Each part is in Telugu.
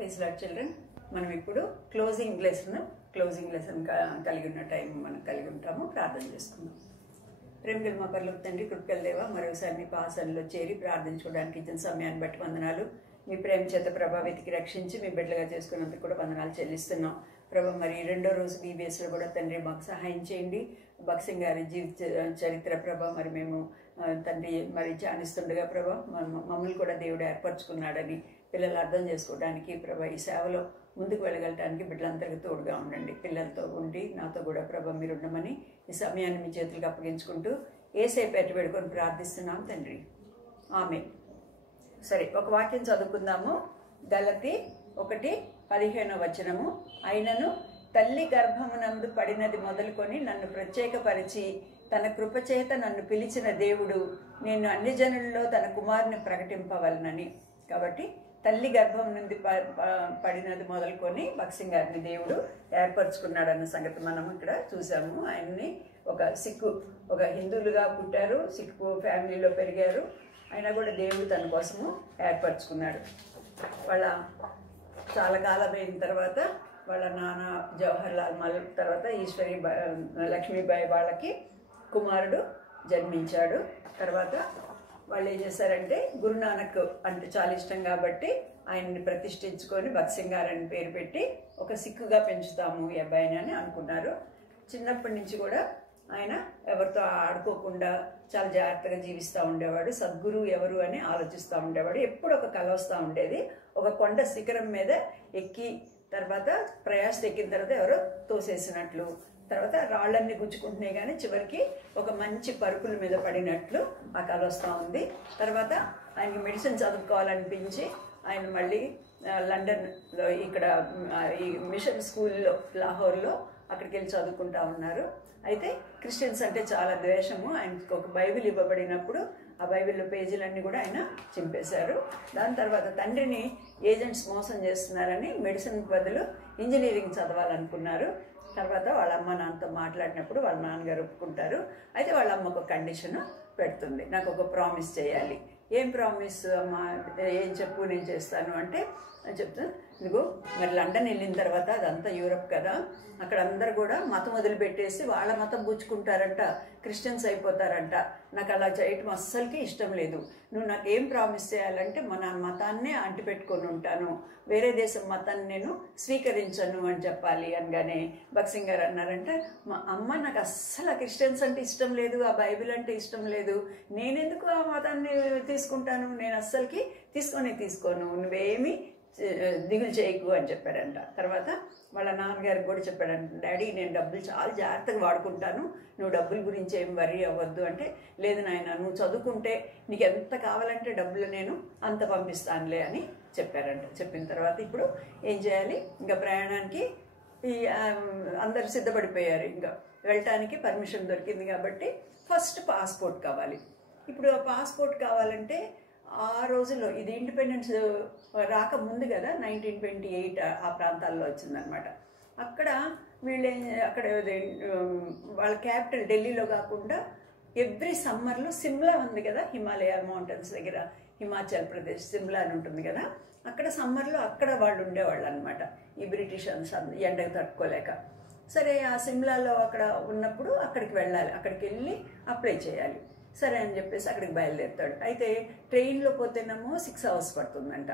Praise lord children. మనం ఇప్పుడు క్లోజింగ్ లెసన్ కలిగి ఉన్న టైం మనం కలిగి ఉంటాము. ప్రార్థన చేసుకుందాం. ప్రేమగల మా పరలోక తండ్రి, కృపగల దేవా, మరోసారి మీ పాసనలో చేరి ప్రార్థించుకోవడానికి ఇచ్చిన సమయాన్ని బట్టి వందనాలు. మీ ప్రేమ చేత ప్రభా వెతికి రక్షించి మీ బిడ్డలుగా చేసుకున్నందుకు కూడా వందనాలు చెల్లిస్తున్నాం ప్రభా. మరి రెండో రోజు BBSలో కూడా తండ్రి మాకు సహాయం చేయండి. బక్సింగ్ గారి జీవిత చరిత్ర ప్రభా మరి మేము తండ్రి మరి ధ్యానిస్తుండగా ప్రభా మమ్మల్ని కూడా దేవుడు ఏర్పరచుకున్నాడని పిల్లలు అర్థం చేసుకోవడానికి ప్రభా ఈ సేవలో ముందుకు వెళ్ళగలటానికి బిడ్డలందరికీ తోడుగా ఉండండి. పిల్లలతో ఉండి నాతో కూడా ప్రభా మీరు ఉండమని ఈ సమయాన్ని మీ చేతులకు అప్పగించుకుంటూ ఏసేపు పెట్టుబెడుకొని ప్రార్థిస్తున్నాం తండ్రి. ఆమేన్. సరే, ఒక వాక్యం చదువుకుందాము. గలతీ 1:15 అయినను తల్లి గర్భమునందు పడినది మొదలుకొని నన్ను ప్రత్యేకపరిచి తన కృపచేత నన్ను పిలిచిన దేవుడు నేను అన్ని జనుల్లో తన కుమారుని ప్రకటింపవలనని. కాబట్టి తల్లి గర్భం నుండి పడినది మొదలుకొని బక్సింగ్ గారిని దేవుడు ఏర్పరచుకున్నాడన్న సంగతి మనం ఇక్కడ చూసాము. ఆయన్ని ఒక హిందువులుగా పుట్టారు, సిక్కు ఫ్యామిలీలో పెరిగారు. అయినా కూడా దేవుడు తన కోసము ఏర్పరచుకున్నాడు. వాళ్ళ చాలా కాలం అయిన తర్వాత వాళ్ళ నాన్న జవహర్లాల్ నెహ్రూ తర్వాత ఈశ్వరి లక్ష్మీబాయి వాళ్ళకి కుమారుడు జన్మించాడు. తర్వాత వాళ్ళు ఏం చేశారంటే గురునానక్ అంటే చాలా ఇష్టం కాబట్టి ఆయన్ని ప్రతిష్ఠించుకొని బక్సింగ్ గారు అని పేరు పెట్టి ఒక సిక్కుగా పెంచుతాము ఈ అబ్బాయిని అని అనుకున్నారు. చిన్నప్పటి నుంచి కూడా ఆయన ఎవరితో ఆడుకోకుండా చాలా జాగ్రత్తగా జీవిస్తూ ఉండేవాడు. సద్గురు ఎవరు అని ఆలోచిస్తూ ఉండేవాడు. ఎప్పుడు ఒక కల వస్తూ ఉండేది. ఒక కొండ శిఖరం మీద ఎక్కి తర్వాత ప్రయాస ఎక్కిన తర్వాత ఎవరో తోసేసినట్లు, తర్వాత రాళ్ళన్నీ గుచ్చుకుంటున్నాయి కానీ చివరికి ఒక మంచి పరుపుల మీద పడినట్లు ఆ కల వస్తూ ఉంది. తర్వాత ఆయనకి మెడిసిన్ చదువుకోవాలనిపించి ఆయన మళ్ళీ లండన్లో ఇక్కడ ఈ మిషన్ స్కూల్లో లాహోర్లో అక్కడికి వెళ్ళి చదువుకుంటా ఉన్నారు. అయితే క్రిస్టియన్స్ అంటే చాలా ద్వేషము. ఆయనకు ఒక బైబిల్ ఇవ్వబడినప్పుడు ఆ బైబిల్లో పేజీలన్నీ కూడా ఆయన చింపేశారు. దాని తర్వాత తండ్రిని ఏజెంట్స్ మోసం చేస్తున్నారని మెడిసిన్ బదులు ఇంజనీరింగ్ చదవాలనుకున్నారు. తర్వాత వాళ్ళ అమ్మ నాన్నతో మాట్లాడినప్పుడు వాళ్ళ నాన్నగారు ఒప్పుకుంటారు. అయితే వాళ్ళ అమ్మ ఒక కండిషన్ పెడుతుంది, నాకు ఒక ప్రామిస్ చేయాలి. ఏం ప్రామిస్ అమ్మా, ఏం చెప్పు, నేను చేస్తాను అంటే చెప్తాను. ఇదిగో మరి లండన్ వెళ్ళిన తర్వాత అదంతా యూరప్ కదా, అక్కడ అందరు కూడా మతం వదిలిపెట్టేసి వాళ్ళ మతం పుచ్చుకుంటారంట, క్రిస్టియన్స్ అయిపోతారంట. నాకు అలా చేయటం అస్సలకి ఇష్టం లేదు. నువ్వు నాకు ఏం ప్రామిస్ చేయాలంటే మన మతాన్నే అంటిపెట్టుకొని ఉంటాను, వేరే దేశం మతాన్ని నేను స్వీకరించను అని చెప్పాలి అనగానే బక్సింగ్ గారు అన్నారంట, మా అమ్మ నాకు అస్సలు క్రిస్టియన్స్ అంటే ఇష్టం లేదు, ఆ బైబిల్ అంటే ఇష్టం లేదు, నేనెందుకు ఆ మతాన్ని తీసుకుంటాను, నేను అస్సలకి తీసుకోను, నువ్వేమి దిగులు చేయకు అని చెప్పాడంట. తర్వాత వాళ్ళ నాన్నగారికి కూడా చెప్పాడంట, డాడీ నేను డబ్బులు చాలా జాగ్రత్తగా వాడుకుంటాను, నువ్వు డబ్బుల గురించి ఏం వరీ అవ్వద్దు అంటే, లేదు నాయన నువ్వు చదువుకుంటే నీకు ఎంత కావాలంటే డబ్బులు నేను అంత పంపిస్తానులే అని చెప్పారంట. చెప్పిన తర్వాత ఇప్పుడు ఏం చేయాలి, ఇంకా ప్రయాణానికి అందరు సిద్ధపడిపోయారు. ఇంకా వెళ్ళటానికి పర్మిషన్ దొరికింది కాబట్టి ఫస్ట్ పాస్పోర్ట్ కావాలి. ఇప్పుడు ఆ పాస్పోర్ట్ కావాలంటే ఆ రోజుల్లో ఇది ఇండిపెండెన్స్ రాకముందు కదా, 1928 ఆ ప్రాంతాల్లో వచ్చిందనమాట. అక్కడ అక్కడ వాళ్ళ క్యాపిటల్ ఢిల్లీలో కాకుండా ఎవ్రీ సమ్మర్లో సిమ్లా ఉంది కదా, హిమాలయ మౌంటైన్స్ దగ్గర హిమాచల్ ప్రదేశ్ సిమ్లా అని ఉంటుంది కదా, అక్కడ సమ్మర్లో అక్కడ వాళ్ళు ఉండేవాళ్ళు అనమాట. ఈ బ్రిటిషర్స్ ఎండకు తట్టుకోలేక. సరే, ఆ సిమ్లాలో అక్కడ ఉన్నప్పుడు అక్కడికి వెళ్ళాలి, అక్కడికి వెళ్ళి అప్లై చేయాలి. సరే అని చెప్పేసి అక్కడికి బయలుదేరుతాడు. అయితే ట్రైన్లో పోతేనేమో 6 hours పడుతుందంట.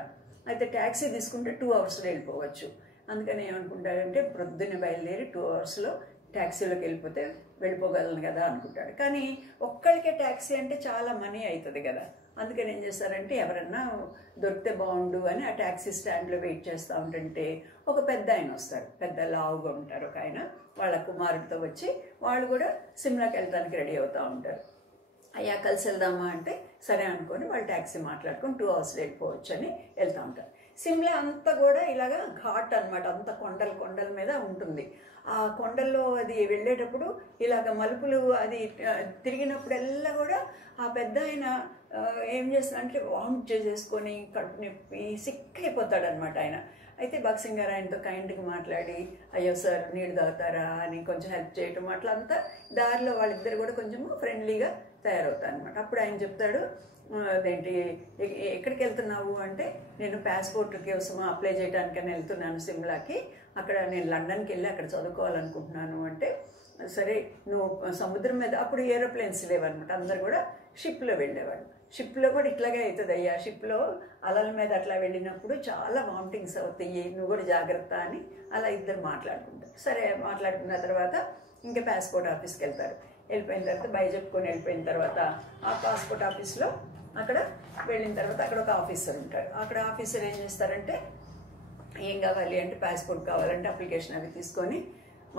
అయితే ట్యాక్సీ తీసుకుంటే 2 hours వెళ్ళిపోవచ్చు. అందుకని ఏమనుకుంటాడంటే ప్రొద్దున్న బయలుదేరి 2 hours ట్యాక్సీలోకి వెళ్ళిపోగలను కదా అనుకుంటాడు. కానీ ఒక్కడికే ట్యాక్సీ అంటే చాలా మనీ అవుతుంది కదా. అందుకని ఏం చేస్తారంటే ఎవరన్నా దొరికితే బాగుండు అని ఆ ట్యాక్సీ స్టాండ్లో వెయిట్ చేస్తూ ఉంటుంటే ఒక పెద్ద ఆయన వస్తారు, పెద్ద లావుగా ఉంటారు ఒక ఆయన. వాళ్ళ కుమారుడితో వచ్చి వాళ్ళు కూడా సిమ్లాకి వెళ్ళడానికి రెడీ అవుతూ ఉంటారు. అయ్యా కలిసి వెళ్దామా అంటే సరే అనుకొని వాళ్ళు ట్యాక్సీ మాట్లాడుకొని 2 hours వెళ్ళిపోవచ్చు అని వెళ్తూ ఉంటారు. సిమ్లా అంతా కూడా ఇలాగా ఘాట్ అనమాట, అంత కొండల మీద ఉంటుంది. ఆ కొండల్లో అది వెళ్ళేటప్పుడు ఇలాగ మలుపులు అది తిరిగినప్పుడల్లా కూడా ఆ పెద్ద ఆయన ఏం చేస్తా అంటే వామిట్ చేసేసుకొని కడుపు నొప్పి సిక్ అయిపోతాడనమాట ఆయన. అయితే భగత్ గారు ఆయనతో కైండ్గా మాట్లాడి, అయ్యో సార్ నీళ్ళు తాగుతారా అని కొంచెం హెల్ప్ చేయటం, అట్లా అంతా దారిలో వాళ్ళిద్దరు కూడా కొంచెము ఫ్రెండ్లీగా తయారవుతారు అనమాట. అప్పుడు ఆయన చెప్తాడు, అదేంటి ఎక్కడికి వెళ్తున్నావు అంటే, నేను పాస్పోర్ట్ కోసం అప్లై చేయడానికని వెళ్తున్నాను సిమ్లాకి, అక్కడ నేను లండన్కి వెళ్ళి అక్కడ చదువుకోవాలనుకుంటున్నాను అంటే, సరే నువ్వు సముద్రం మీద, అప్పుడు ఏరోప్లేన్స్ లేవన్నమాట, అందరు కూడా షిప్లో వెళ్ళేవాళ్ళు. షిప్లో కూడా ఇట్లాగే అవుతుంది అయ్యా, షిప్లో అలల మీద అట్లా వెళ్ళినప్పుడు చాలా వామిటింగ్స్ అవుతాయి, నువ్వు కూడా జాగ్రత్త అని అలా ఇద్దరు మాట్లాడుకుంటారు. సరే మాట్లాడుకున్న తర్వాత ఇంకా పాస్పోర్ట్ ఆఫీస్కి వెళ్తారు. వెళ్ళిపోయిన తర్వాత బై చెప్పుకొని వెళ్ళిపోయిన తర్వాత ఆ పాస్పోర్ట్ ఆఫీస్లో అక్కడ వెళ్ళిన తర్వాత అక్కడ ఒక ఆఫీసర్ ఉంటాడు. అక్కడ ఆఫీసర్ ఏం చేస్తారంటే, ఏం కావాలి అంటే పాస్పోర్ట్ కావాలంటే అప్లికేషన్ అవి తీసుకొని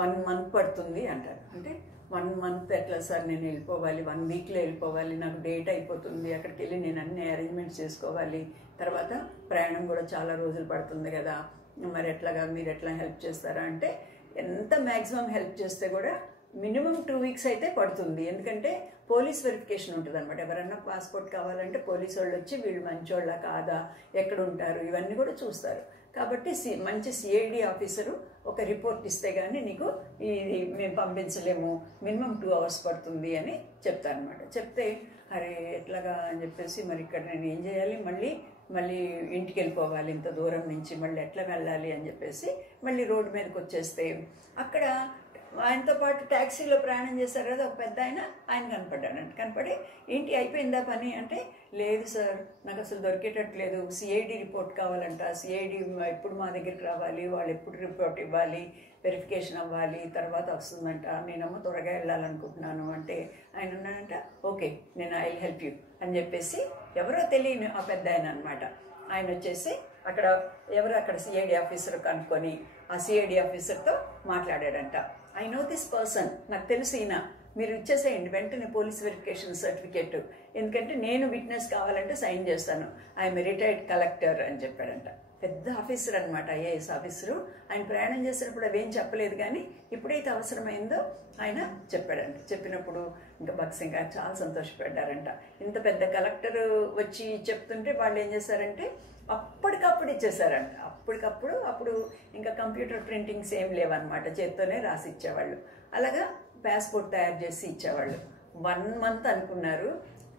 1 month పడుతుంది అంటారు. అంటే 1 month ఎట్లా సార్, నేను వెళ్ళిపోవాలి, 1 weekలో వెళ్ళిపోవాలి, నాకు డేట్ అయిపోతుంది, అక్కడికి వెళ్ళి నేను అన్ని అరేంజ్మెంట్స్ చేసుకోవాలి, తర్వాత ప్రయాణం కూడా చాలా రోజులు పడుతుంది కదా, మరి ఎట్లాగా మీరు ఎట్లా హెల్ప్ చేస్తారా అంటే, ఎంత మ్యాక్సిమం హెల్ప్ చేస్తే కూడా మినిమం 2 weeks అయితే పడుతుంది. ఎందుకంటే పోలీస్ వెరిఫికేషన్ ఉంటుంది అనమాట. ఎవరన్నా పాస్పోర్ట్ కావాలంటే పోలీసు వాళ్ళు వచ్చి వీళ్ళు మంచోళ్ళ కాదా, ఎక్కడ ఉంటారు, ఇవన్నీ కూడా చూస్తారు. కాబట్టి మంచి సిఐడి ఆఫీసరు ఒక రిపోర్ట్ ఇస్తే కానీ నీకు ఇది మేము పంపించలేము, మినిమం 2 hours పడుతుంది అని చెప్తారనమాట. చెప్తే అరే ఎట్లాగా అని చెప్పేసి, మరి ఇక్కడ నేను ఏం చేయాలి, మళ్ళీ ఇంటికి వెళ్ళిపోవాలి, ఇంత దూరం నుంచి మళ్ళీ ఎట్లా వెళ్ళాలి అని చెప్పేసి మళ్ళీ రోడ్డు మీదకి వచ్చేస్తే, అక్కడ ఆయనతో పాటు ట్యాక్సీలో ప్రయాణం చేశారు కదా ఒక పెద్ద ఆయన కనపడ్డానంట. కనపడి ఏంటి అయిపోయిందా పని అంటే, లేదు సార్ నాకు అసలు దొరికేటట్లేదు, సిఐడి రిపోర్ట్ కావాలంట, సిఐడి ఎప్పుడు మా దగ్గరికి రావాలి, వాళ్ళు ఎప్పుడు రిపోర్ట్ ఇవ్వాలి, వెరిఫికేషన్ అవ్వాలి, తర్వాత వస్తుందంట, నేనమ్మ త్వరగా వెళ్ళాలనుకుంటున్నాను అంటే, ఆయన అన్నాడంట ఓకే నేను ఐ విల్ హెల్ప్ యూ అని చెప్పేసి, ఎవరో తెలియని ఆ పెద్ద ఆయన అనమాట. ఆయన వచ్చేసి అక్కడ సిఐడి ఆఫీసర్ కనుక్కొని ఆ సిఐడి ఆఫీసర్తో మాట్లాడాడంట. ఐ నో దిస్ పర్సన్, నాకు తెలుసు ఈయన, మీరు ఇచ్చేసేయండి వెంటనే పోలీస్ వెరిఫికేషన్ సర్టిఫికేట్, ఎందుకంటే నేను విట్నెస్ కావాలంటే సైన్ చేస్తాను, ఐఎమ్ రిటైర్డ్ కలెక్టర్ అని చెప్పాడంట. పెద్ద ఆఫీసర్ అనమాట, ఐఏఎస్ ఆఫీసరు. ఆయన ప్రయాణం చేసినప్పుడు అవేం చెప్పలేదు, కానీ ఎప్పుడైతే అవసరమైందో ఆయన చెప్పాడంట. చెప్పినప్పుడు ఇంకా భగత్ సింగ్ గారు చాలా సంతోషపడ్డారంట. ఇంత పెద్ద కలెక్టర్ వచ్చి చెప్తుంటే వాళ్ళు ఏం చేశారంటే అప్పటికప్పుడు ఇచ్చేసారంట. అప్పుడు ఇంకా కంప్యూటర్ ప్రింటింగ్స్ ఏం లేవన్నమాట, చేత్తోనే రాసి ఇచ్చేవాళ్ళు. అలాగా పాస్పోర్ట్ తయారు చేసి ఇచ్చేవాళ్ళు. 1 month అనుకున్నారు,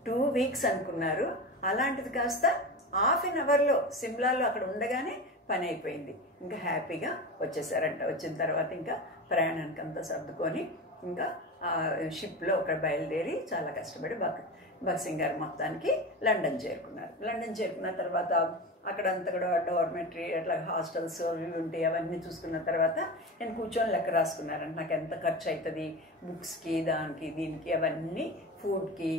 2 weeks అనుకున్నారు, అలాంటిది కాస్త ½ an hourలో సిమ్లాలో అక్కడ ఉండగానే పని అయిపోయింది. ఇంకా హ్యాపీగా వచ్చేసారంట. వచ్చిన తర్వాత ఇంకా ప్రయాణానికి అంతా సర్దుకొని ఇంకా షిప్లో ఒక బయలుదేరి చాలా కష్టపడి భగత్ సింగ్ గారు మొత్తానికి లండన్ చేరుకున్నారు. లండన్ చేరుకున్న తర్వాత అక్కడంతా కూడా డార్మెటరీ అట్లా హాస్టల్స్ అవి ఉంటాయి, అవన్నీ చూసుకున్న తర్వాత నేను కూర్చొని లెక్క రాసుకున్నారంట, నాకు ఎంత ఖర్చు అవుతుంది బుక్స్కి, దానికి దీనికి, అవన్నీ ఫుడ్కి,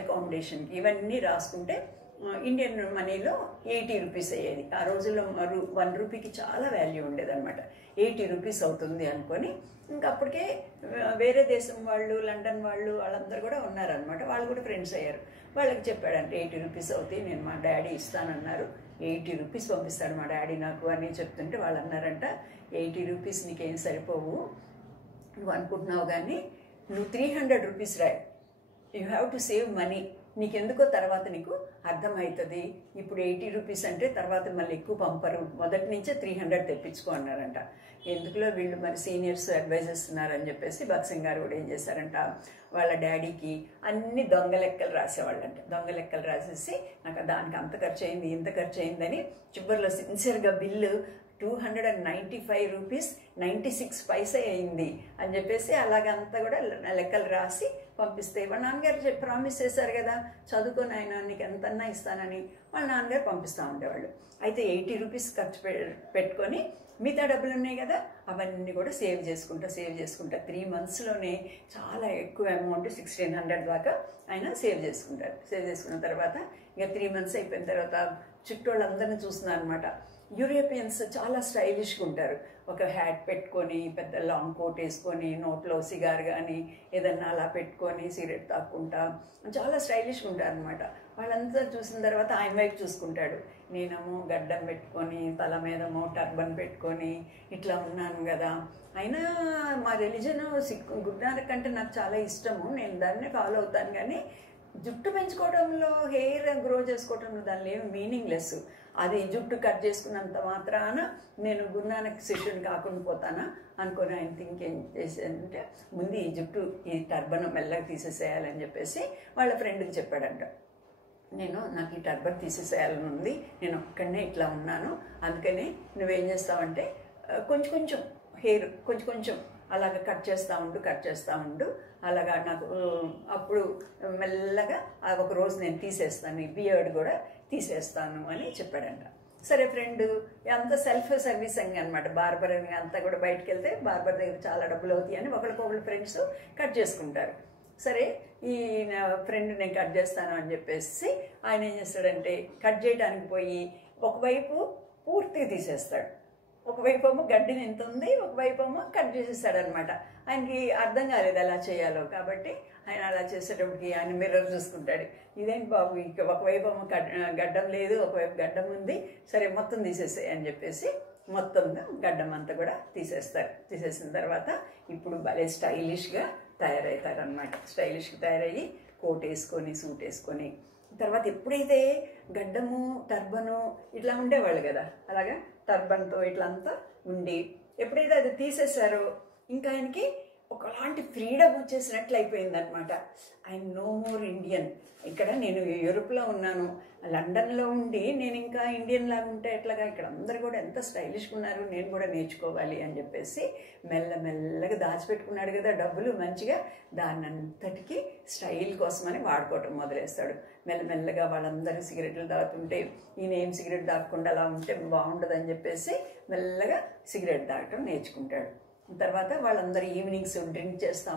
అకామిడేషన్కి, ఇవన్నీ రాసుకుంటే ఇండియన్ మనీలో 80 rupees అయ్యేది. ఆ రోజుల్లో 1 రూపీకి చాలా వాల్యూ ఉండేదన్నమాట. 80 rupees అవుతుంది అనుకొని ఇంకా అప్పటికే వేరే దేశం వాళ్ళు, లండన్ వాళ్ళు, వాళ్ళందరూ కూడా ఉన్నారనమాట. వాళ్ళు కూడా ఫ్రెండ్స్ అయ్యారు. వాళ్ళకి చెప్పాడంటే 80 rupees అవుతాయి, నేను మా డాడీ ఇస్తానన్నారు, 80 rupees పంపిస్తాడు మా డాడీ నాకు అని చెప్తుంటే వాళ్ళు అన్నారంట, 80 rupees నీకేం సరిపోవు, నువ్వు అనుకుంటున్నావు కానీ నువ్వు 300 rupees రాయి, you have to save money, నీకెందుకో తర్వాత నీకు అర్థమవుతుంది, ఇప్పుడు 80 rupees అంటే తర్వాత మళ్ళీ ఎక్కువ పంపరు, మొదటి నుంచే 300 తెప్పించుకో అన్నారంట. ఎందుకులో వీళ్ళు మరి సీనియర్స్ అడ్వైజ్ ఇస్తున్నారని చెప్పేసి భగత్ సింగ్ గారు కూడా ఏం చేశారంట, వాళ్ళ డాడీకి అన్ని దొంగ లెక్కలు రాసేవాళ్ళంట. దొంగ లెక్కలు రాసేసి నాకు దానికి అంత ఖర్చు అయింది, ఇంత ఖర్చు అయిందని చివరిలో సిన్సియర్గా బిల్లు 295 rupees 96 paise అయింది అని చెప్పేసి అలాగంతా కూడా లెక్కలు రాసి పంపిస్తే, వాళ్ళ నాన్నగారు ప్రామిస్ చేశారు కదా చదువుకొని ఆయన నీకు ఎంతన్నా ఇస్తానని, వాళ్ళ నాన్నగారు పంపిస్తూ ఉండేవాళ్ళు. అయితే 80 rupees ఖర్చు పెట్టుకొని మిగతా డబ్బులు ఉన్నాయి కదా అవన్నీ కూడా సేవ్ చేసుకుంటా 3 monthsలోనే చాలా ఎక్కువ అమౌంట్ 1600 దాకా ఆయన సేవ్ చేసుకుంటారు. సేవ్ చేసుకున్న తర్వాత ఇక 3 months అయిపోయిన తర్వాత చుట్టోళ్ళందరినీ చూస్తున్నారు అనమాట. యూరోపియన్స్ చాలా స్టైలిష్గా ఉంటారు, ఒక హ్యాట్ పెట్టుకొని పెద్ద లాంగ్ కోట్ వేసుకొని నోట్లో సిగార్ కానీ ఏదన్నా అలా పెట్టుకొని సిగరెట్ తాక్కుంటా చాలా స్టైలిష్గా ఉంటారు అనమాట. వాళ్ళంతా చూసిన తర్వాత ఆయన వైపు చూసుకుంటాడు, నేనేమో గడ్డం పెట్టుకొని తల మీదేమో టర్బన్ పెట్టుకొని ఇట్లా ఉన్నాను కదా, అయినా మా రిలీజన్ గురునానక్ అంటే నాకు చాలా ఇష్టము, నేను దాన్నే ఫాలో అవుతాను, కానీ జుట్టు పెంచుకోవడంలో, హెయిర్ గ్రో చేసుకోవడంలో దానిలో ఏమి మీనింగ్లెస్. అది జుట్టు కట్ చేసుకున్నంత మాత్రాన నేను గురునానక్ శిష్యుని కాకుండా పోతానా అనుకొని ఆయన థింక్ ఏం చేశానంటే, ముందు ఈ జుట్టు, ఈ టర్బన్ మెల్లగా తీసేసేయాలని చెప్పేసి వాళ్ళ ఫ్రెండ్కి చెప్పాడంట. నాకు ఈ టర్బన్ తీసేసేయాలని ఉంది, నేను ఒక్కడనే ఇట్లా ఉన్నాను, అందుకని నువ్వేం చేస్తావంటే కొంచెం కొంచెం హెయిర్ కొంచెం అలాగ కట్ చేస్తూ ఉండు అలాగా నాకు అప్పుడు మెల్లగా ఒక రోజు నేను తీసేస్తాను, ఈ బియర్డ్ కూడా తీసేస్తాను అని చెప్పాడంట. సరే, ఫ్రెండ్ అంత సెల్ఫ్ సర్వీసింగ్ అనమాట. బార్బర్ అంతా కూడా బయటకు వెళ్తే బార్బర్ దగ్గర చాలా డబ్బులు అవుతాయి అని ఒకరికొకరు ఫ్రెండ్స్ కట్ చేసుకుంటారు. సరే, ఈ నా ఫ్రెండ్ నేను కట్ చేస్తాను అని చెప్పేసి ఆయన ఏం చేస్తాడంటే, కట్ చేయడానికి పోయి ఒకవైపు పూర్తిగా తీసేస్తాడు, ఒకవైపు ఏమో గడ్డిని ఎంత ఉంది, ఒకవైపు ఏమో కట్ చేసేస్తాడనమాట. ఆయనకి అర్థం కాలేదు ఎలా చేయాలో. కాబట్టి ఆయన అలా చేసేటప్పటికి ఆయన మిర్రర్ చూసుకుంటాడు, ఇదేంటి బాబు ఒకవైపు ఏమో గడ్డం లేదు, ఒకవైపు గడ్డం ఉంది, సరే మొత్తం తీసేసాయి అని చెప్పేసి మొత్తం గడ్డం అంతా కూడా తీసేస్తారు. తీసేసిన తర్వాత ఇప్పుడు భలే స్టైలిష్గా తయారవుతారనమాట. స్టైలిష్గా తయారయ్యి కోట్ వేసుకొని, సూట్ వేసుకొని, తర్వాత ఎప్పుడైతే గడ్డము టర్బను ఇట్లా ఉండేవాళ్ళు కదా, అలాగా టర్బన్తో ఇట్లా అంతా ఉండి ఎప్పుడైతే అది తీసేశారో ఇంకా ఆయనకి ఒకలాంటి ఫ్రీడమ్ వచ్చేసినట్లు అయిపోయిందనమాట. ఆయన నో మోర్ ఇండియన్. ఇక్కడ నేను యూరోప్లో ఉన్నాను, లండన్లో ఉండి నేను ఇంకా ఇండియన్ లాగా ఉంటే ఎట్లాగా, ఇక్కడ అందరు కూడా ఎంత స్టైలిష్గా ఉన్నారు, నేను కూడా నేర్చుకోవాలి అని చెప్పేసి మెల్లమెల్లగా దాచిపెట్టుకున్నాడు కదా డబ్బులు మంచిగా, దాన్ని అంతటికీ స్టైల్ కోసమని వాడుకోవటం మొదలేస్తాడు. మెల్లమెల్లగా వాళ్ళందరూ సిగరెట్లు తాగుతుంటే ఈయన ఏం సిగరెట్ తాగకుండా అలా ఉంటే బాగుండదని చెప్పేసి మెల్లగా సిగరెట్ తాగటం నేర్చుకుంటాడు. తర్వాత వాళ్ళందరూ ఈవినింగ్స్ డ్రింక్ చేస్తూ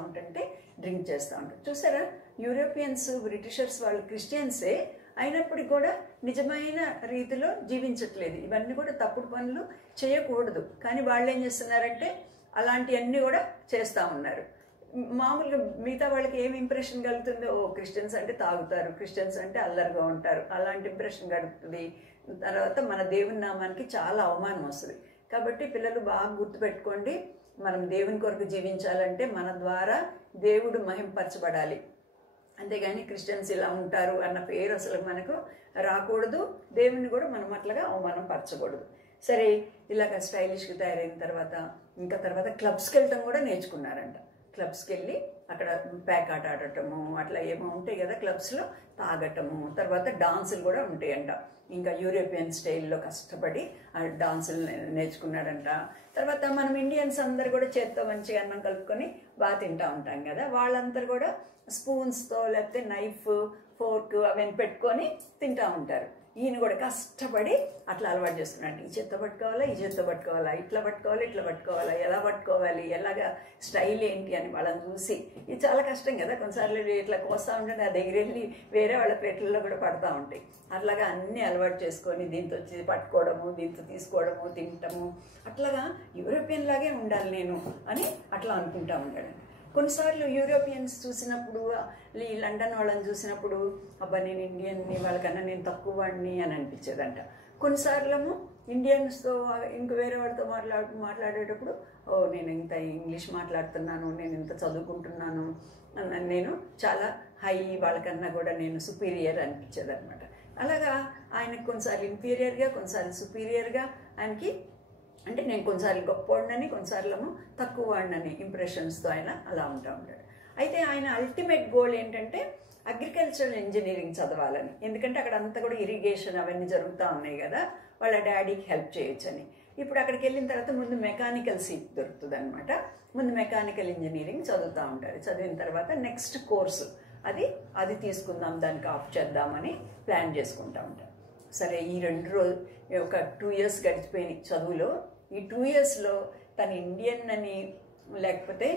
ఉంటారు. చూసారా, యూరోపియన్స్, బ్రిటిషర్స్ వాళ్ళు క్రిస్టియన్సే అయినప్పటికీ కూడా నిజమైన రీతిలో జీవించట్లేదు. ఇవన్నీ కూడా తప్పుడు పనులు చేయకూడదు, కానీ వాళ్ళు ఏం చేస్తున్నారంటే అలాంటివన్నీ కూడా చేస్తూ ఉన్నారు. మామూలుగా మిగతా వాళ్ళకి ఏం ఇంప్రెషన్ కలుగుతుందో, ఓ క్రిస్టియన్స్ అంటే తాగుతారు, క్రిస్టియన్స్ అంటే అల్లరిగా ఉంటారు, అలాంటి ఇంప్రెషన్ కలుగుతుంది. తర్వాత మన దేవుని నామానికి చాలా అవమానం వస్తుంది. కాబట్టి పిల్లలు బాగా గుర్తుపెట్టుకోండి, మనం దేవుని కొరకు జీవించాలంటే మన ద్వారా దేవుడు మహింపరచబడాలి, అంతేగాని క్రిస్టియన్స్ ఇలా ఉంటారు అన్న పేరు అసలు మనకు రాకూడదు. దేవుని కూడా మనం అట్లాగా అవమానం పరచకూడదు. సరే, ఇలాగ స్టైలిష్గా తయారైన తర్వాత క్లబ్స్కి వెళ్ళటం కూడా నేర్చుకున్నారంట. క్లబ్స్కి వెళ్ళి అక్కడ ప్యాక్ ఆట ఆడటము అట్లా ఏమో ఉంటాయి కదా క్లబ్స్లో, తాగటము, తర్వాత డాన్సులు కూడా ఉంటాయంట. ఇంకా యూరోపియన్ స్టైల్లో కష్టపడి ఆ డాన్సులు నేర్చుకున్నాడంట. తర్వాత మనం ఇండియన్స్ అందరు కూడా చేత్తో మంచిగా అన్నం కలుపుకొని బాగా తింటూ ఉంటాం కదా, వాళ్ళందరూ కూడా స్పూన్స్తో లేకపోతే నైఫ్, ఫోర్క్ అవన్నీ పెట్టుకొని తింటూ ఉంటారు. ఈయన కూడా కష్టపడి అట్లా అలవాటు చేస్తున్నాడు. ఈ చేత్తో పట్టుకోవాలా, ఈ చేత్తో పట్టుకోవాలా, ఇట్లా పట్టుకోవాలా, ఎలా పట్టుకోవాలి, ఎలాగా స్టైల్ ఏంటి అని వాళ్ళని చూసి, ఇది చాలా కష్టం కదా, కొన్నిసార్లు ఇట్లా కోస్తూ ఉంటే ఆ దగ్గర వెళ్ళి వేరే వాళ్ళ ప్లేట్లలో కూడా పడుతూ ఉంటాయి. అట్లాగా అన్నీ అలవాటు చేసుకొని దీంతో వచ్చి పట్టుకోవడము, దీంతో తీసుకోవడము, తినటము, అట్లాగా యూరోపియన్ లాగే ఉండాలి నేను అని అట్లా అనుకుంటా ఉంటాడు. కొన్నిసార్లు యూరోపియన్స్ చూసినప్పుడు, ఈ లండన్ వాళ్ళని చూసినప్పుడు, అబ్బా నేను ఇండియన్ని, వాళ్ళకన్నా నేను తక్కువ వాడిని అని అనిపించేదంట. కొన్నిసార్లు ఇండియన్స్తో ఇంక వేరే వాళ్ళతో మాట్లాడేటప్పుడు, ఓ నేను ఇంత ఇంగ్లీష్ మాట్లాడుతున్నాను, నేను ఇంత చదువుకుంటున్నాను, నేను చాలా హై, వాళ్ళకన్నా కూడా నేను సుపీరియర్ అనిపించేది అనమాట. అలాగా ఆయనకు కొన్నిసార్లు ఇన్ఫీరియర్గా, కొన్నిసార్లు సుపీరియర్గా ఆయనకి, అంటే నేను కొన్నిసార్లు గొప్పవాడినని, కొన్నిసార్లు తక్కువ వాడినని ఇంప్రెషన్స్తో ఆయన అలా ఉంటాడు. అయితే ఆయన అల్టిమేట్ గోల్ ఏంటంటే అగ్రికల్చరల్ ఇంజనీరింగ్ చదవాలని. ఎందుకంటే అక్కడ అంతా కూడా ఇరిగేషన్ అవన్నీ జరుగుతూ ఉన్నాయి కదా, వాళ్ళ డాడీకి హెల్ప్ చేయొచ్చని. ఇప్పుడు అక్కడికి వెళ్ళిన తర్వాత ముందు మెకానికల్ సీట్ దొరుకుతుంది అనమాట. ముందు మెకానికల్ ఇంజనీరింగ్ చదువుతూ ఉంటారు. చదివిన తర్వాత నెక్స్ట్ కోర్సు అది తీసుకుందాం, దానికి ఆఫ్ చేద్దామని ప్లాన్ చేసుకుంటూ ఉంటారు. సరే, ఈ 2 years గడిచిపోయినాయి చదువులో. ఈ 2 yearsలో తను ఇండియన్ అని, లేకపోతే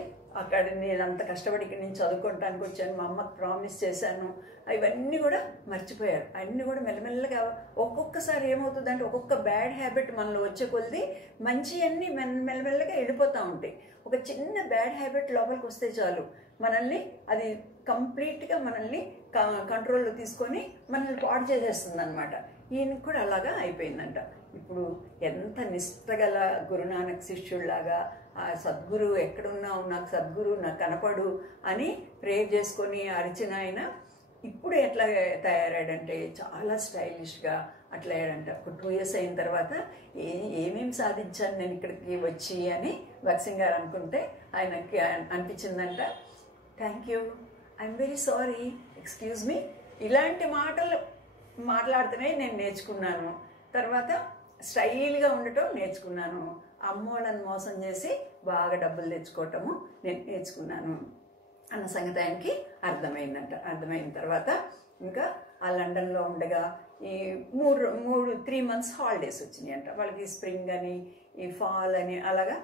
అక్కడ నేను అంత కష్టపడి ఇక్కడ నేను చదువుకోవటానికి వచ్చాను, మా అమ్మకు ప్రామిస్ చేశాను, ఇవన్నీ కూడా మర్చిపోయారు. అన్నీ కూడా మెల్లమెల్లగా ఒక్కొక్కసారి ఏమవుతుందంటే, ఒక్కొక్క బ్యాడ్ హ్యాబిట్ మనలో వచ్చే కొద్దీ మంచి అన్నీ మెల్లమెల్లగా వెళ్ళిపోతూ ఉంటాయి. ఒక చిన్న బ్యాడ్ హ్యాబిట్ లోపలికి వస్తే చాలు, మనల్ని అది కంప్లీట్గా మనల్ని కంట్రోల్లో తీసుకొని మనల్ని పాడు చేసేస్తుంది అనమాట. ఈయనకు కూడా అలాగా అయిపోయిందంట. ఇప్పుడు ఎంత నిష్టగల గురునానక్ శిష్యుల్లాగా, ఆ సద్గురు ఎక్కడున్నావు, నాకు సద్గురు నాకు కనపడు అని ప్రేయర్ చేసుకొని అరిచిన ఆయన ఇప్పుడు ఎట్లా తయారాడంటే చాలా స్టైలిష్గా అట్లా అయ్యాడంట. ఒక 2 years అయిన తర్వాత ఏమేమి సాధించాను నేను ఇక్కడికి వచ్చి అని భగత్ సింగ్ గారు అనుకుంటే ఆయనకి అనిపించిందంట, thank you, I'm very sorry, excuse me, ఇలాంటి మాటలు మాట్లాడుతూనే నేను నేర్చుకున్నాను. తర్వాత స్టైల్గా ఉండటం నేర్చుకున్నాను. అమ్మోళ్ళని మోసం చేసి బాగా డబ్బులు తెచ్చుకోవటము నేను నేర్చుకున్నాను అన్న సంగతి ఆయనకి అర్థమైందంట. అర్థమైన తర్వాత ఇంకా ఆ లండన్లో ఉండగా ఈ 3 months హాలిడేస్ వచ్చినాయి అంట వాళ్ళకి. స్ప్రింగ్ అని, ఈ ఫాల్ అని, అలాగా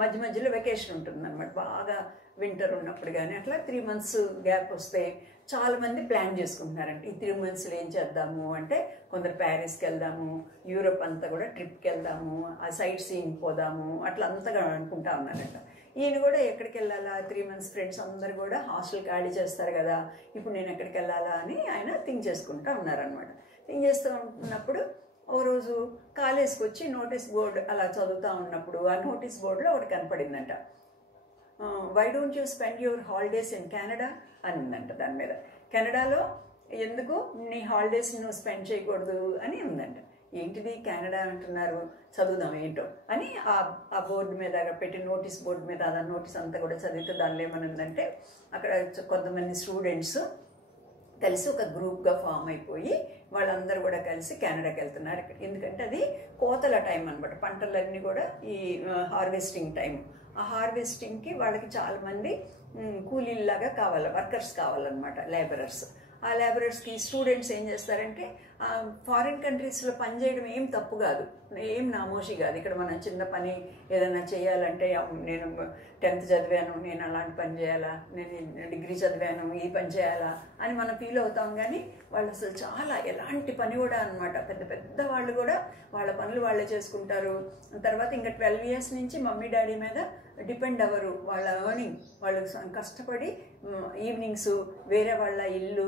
మధ్య మధ్యలో వెకేషన్ ఉంటుందన్నమాట. బాగా వింటర్ ఉన్నప్పుడు కానీ అట్లా 3 months గ్యాప్ వస్తే చాలామంది ప్లాన్ చేసుకుంటున్నారంట. ఈ 3 monthsలో ఏం చేద్దాము అంటే కొందరు ప్యారిస్కి వెళ్దాము, యూరోప్ అంతా కూడా ట్రిప్కి వెళ్దాము, ఆ సైట్ సీయింగ్ పోదాము, అట్లా అంతగా అనుకుంటా ఉన్నారంట. ఈయన కూడా ఎక్కడికి వెళ్ళాలా, 3 months ఫ్రెండ్స్ అందరు కూడా హాస్టల్ ఖాళీ చేస్తారు కదా, ఇప్పుడు నేను ఎక్కడికి వెళ్ళాలా అని ఆయన థింక్ చేసుకుంటా ఉన్నారనమాట. థింక్ చేస్తూ ఉన్నప్పుడు ఓ రోజు కాలేజ్కి వచ్చి నోటీస్ బోర్డు అలా చదువుతూ ఉన్నప్పుడు ఆ నోటీస్ బోర్డులో ఒకటి కనపడిందంట. Why don't you spend your holidays in Canada అని ఉందంట. దాని మీద కెనడాలో ఎందుకు నీ హాలిడేస్ నువ్వు స్పెండ్ చేయకూడదు అని ఉందంట. ఏంటిది కెనడా అంటున్నారు, చదువుదాం ఏంటో అని ఆ బోర్డు మీద పెట్టి నోటీస్ బోర్డు మీద ఆ నోటీస్ అంతా కూడా చదివితే దానిలో ఏమని ఉందంటే అక్కడ కొంతమంది స్టూడెంట్స్ కలిసి ఒక గ్రూప్గా ఫామ్ అయిపోయి వాళ్ళందరూ కూడా కలిసి కెనడాకి వెళ్తున్నారు. ఎందుకంటే అది కోతల టైం అనమాట, పంటలన్నీ కూడా ఈ హార్వెస్టింగ్ టైం. ఆ హార్వెస్టింగ్కి వాళ్ళకి చాలామంది కూలీలాగా కావాలి, వర్కర్స్ కావాలన్నమాట, లేబరర్స్. ఆ లేబరర్స్కి స్టూడెంట్స్ ఏం చేస్తారంటే ఫారిన్ కంట్రీస్లో పని చేయడం ఏం తప్పు కాదు, ఏం నామోషి కాదు. ఇక్కడ మనం చిన్న పని ఏదైనా చేయాలంటే నేను 10th చదివాను, నేను అలాంటి పని చేయాలా, నేను డిగ్రీ చదివాను, ఈ పని చేయాలా అని మనం ఫీల్ అవుతాం. కానీ వాళ్ళు అసలు చాలా ఎలాంటి పని కూడా అనమాట, పెద్ద పెద్ద వాళ్ళు కూడా వాళ్ళ పనులు వాళ్ళే చేసుకుంటారు. తర్వాత ఇంకా 12 years నుంచి మమ్మీ డాడీ మీద డిపెండ్ అవ్వరు. వాళ్ళ ఎర్నింగ్ వాళ్ళు కష్టపడి ఈవినింగ్స్ వేరే వాళ్ళ ఇల్లు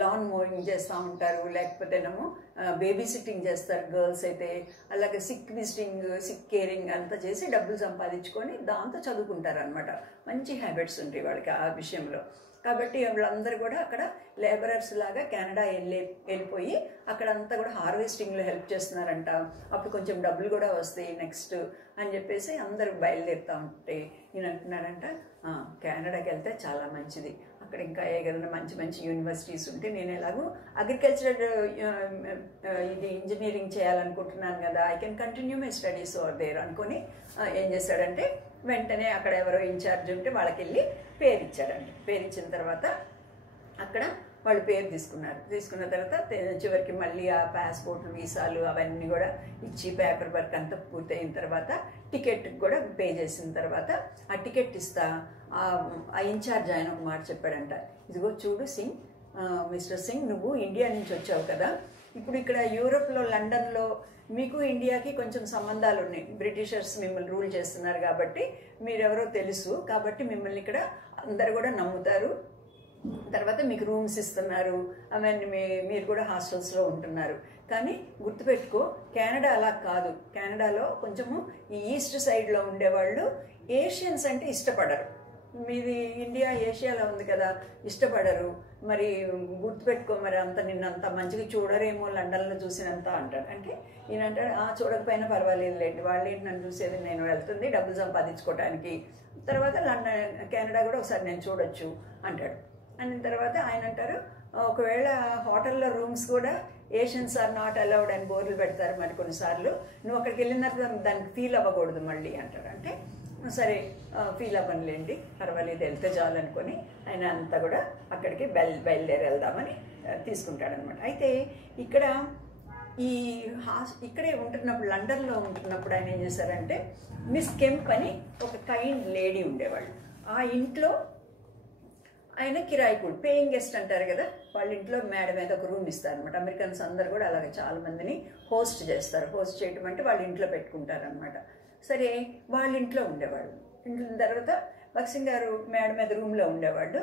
లాన్ మోవింగ్ చేస్తూ ఉంటారు, లేకపోతేనేమో బేబీ సిట్టింగ్ చేస్తారు గర్ల్స్ అయితే, అలాగే సిక్ విజిటింగ్, సిక్ కేరింగ్ అంతా చేసి డబ్బులు సంపాదించుకొని దాంతో చదువుకుంటారు అనమాట. మంచి హ్యాబిట్స్ ఉంటాయి వాళ్ళకి ఆ విషయంలో. కాబట్టి వాళ్ళందరూ కూడా అక్కడ లేబరర్స్ లాగా కెనడా వెళ్ళిపోయి అక్కడంతా కూడా హార్వెస్టింగ్లో హెల్ప్ చేస్తున్నారంట. అప్పుడు కొంచెం డబ్బులు కూడా వస్తాయి నెక్స్ట్ అని చెప్పేసి అందరూ బయలుదేరుతూ ఉంటే ఈయన అంటున్నాడంట, కెనడాకి వెళ్తే చాలా మంచిది, అక్కడ ఇంకా ఏదైనా మంచి మంచి యూనివర్సిటీస్ ఉంటే, నేను ఎలాగో అగ్రికల్చర్ ఇది ఇంజనీరింగ్ చేయాలనుకుంటున్నాను కదా, I can continue my studies over there అనుకొని ఏం చేశాడంటే వెంటనే అక్కడ ఎవరో ఇన్ఛార్జ్ ఉంటే వాళ్ళకి వెళ్ళి పేరు ఇచ్చాడండి. పేరు ఇచ్చిన తర్వాత అక్కడ వాళ్ళు పేరు తీసుకున్న తర్వాత చివరికి మళ్ళీ ఆ పాస్పోర్ట్లు, వీసాలు అవన్నీ కూడా ఇచ్చి పేపర్ వర్క్ అంతా పూర్తయిన తర్వాత టికెట్కి కూడా పే చేసిన తర్వాత ఆ టికెట్ ఇస్తా ఆ ఇన్ఛార్జ్ ఆయన ఒక మాట చెప్పాడంట, ఇదిగో చూడు సింగ్, మిస్టర్ సింగ్, నువ్వు ఇండియా నుంచి వచ్చావు కదా, ఇప్పుడు ఇక్కడ యూరోప్లో లండన్లో మీకు ఇండియాకి కొంచెం సంబంధాలు ఉన్నాయి, బ్రిటిషర్స్ మిమ్మల్ని రూల్ చేస్తున్నారు కాబట్టి మీరెవరో తెలుసు, కాబట్టి మిమ్మల్ని ఇక్కడ అందరు కూడా నమ్ముతారు, తర్వాత మీకు రూమ్స్ ఇస్తున్నారు, అవన్నీ మీరు కూడా హాస్టల్స్లో ఉంటున్నారు. కానీ గుర్తుపెట్టుకో, కెనడా అలా కాదు, కెనడాలో కొంచెము ఈ ఈస్ట్ సైడ్లో ఉండేవాళ్ళు ఏషియన్స్ అంటే ఇష్టపడరు, మీది ఇండియా ఏషియాలో ఉంది కదా, ఇష్టపడరు, మరి గుర్తుపెట్టుకో, మరి నిన్నంత మంచిగా చూడరేమో లండన్లో చూసినంత అంటాడు. అంటే ఈయన అంటాడు, చూడకపోయినా పర్వాలేదు లేండి, వాళ్ళు ఏంటి నన్ను చూసేది, నేను వెళ్తుంది డబ్బులు సంపాదించుకోవడానికి, తర్వాత కెనడా కూడా ఒకసారి నేను చూడొచ్చు అంటాడు. అన్న తర్వాత ఆయన అంటారు, ఒకవేళ హోటల్లో రూమ్స్ కూడా ఏషియన్స్ ఆర్ నాట్ అలౌడ్ అని బోర్డులు పెడతారు మరి కొన్నిసార్లు, నువ్వు అక్కడికి వెళ్ళిన తర్వాత దానికి ఫీల్ అవ్వకూడదు మళ్ళీ అంటాడు. అంటే సరే ఫీల్ అవ్వనులేండి, పర్వాలేదు, వెళ్తే చాలు అనుకొని ఆయన అంతా కూడా అక్కడికి బయలుదేరి వెళ్దామని తీసుకుంటాడనమాట. అయితే ఇక్కడ ఇక్కడే ఉంటున్నప్పుడు, లండన్లో ఉంటున్నప్పుడు ఆయన ఏం చేశారంటే, మిస్ కెంప్ అని ఒక కైండ్ లేడీ ఉండేవాళ్ళు. ఆ ఇంట్లో ఆయన కిరాయికుడు, పేయింగ్ గెస్ట్ అంటారు కదా, వాళ్ళ ఇంట్లో మేడ మీద ఒక రూమ్ ఇస్తారనమాట. అమెరికన్స్ అందరు కూడా అలాగే చాలా మందిని హోస్ట్ చేస్తారు. హోస్ట్ చేయటం అంటే వాళ్ళ ఇంట్లో పెట్టుకుంటారనమాట. సరే వాళ్ళ ఇంట్లో ఉండేవాడు. ఇంట్లో తర్వాత భగత్ సింగ్ గారు మేడ మీద రూమ్లో ఉండేవాడు.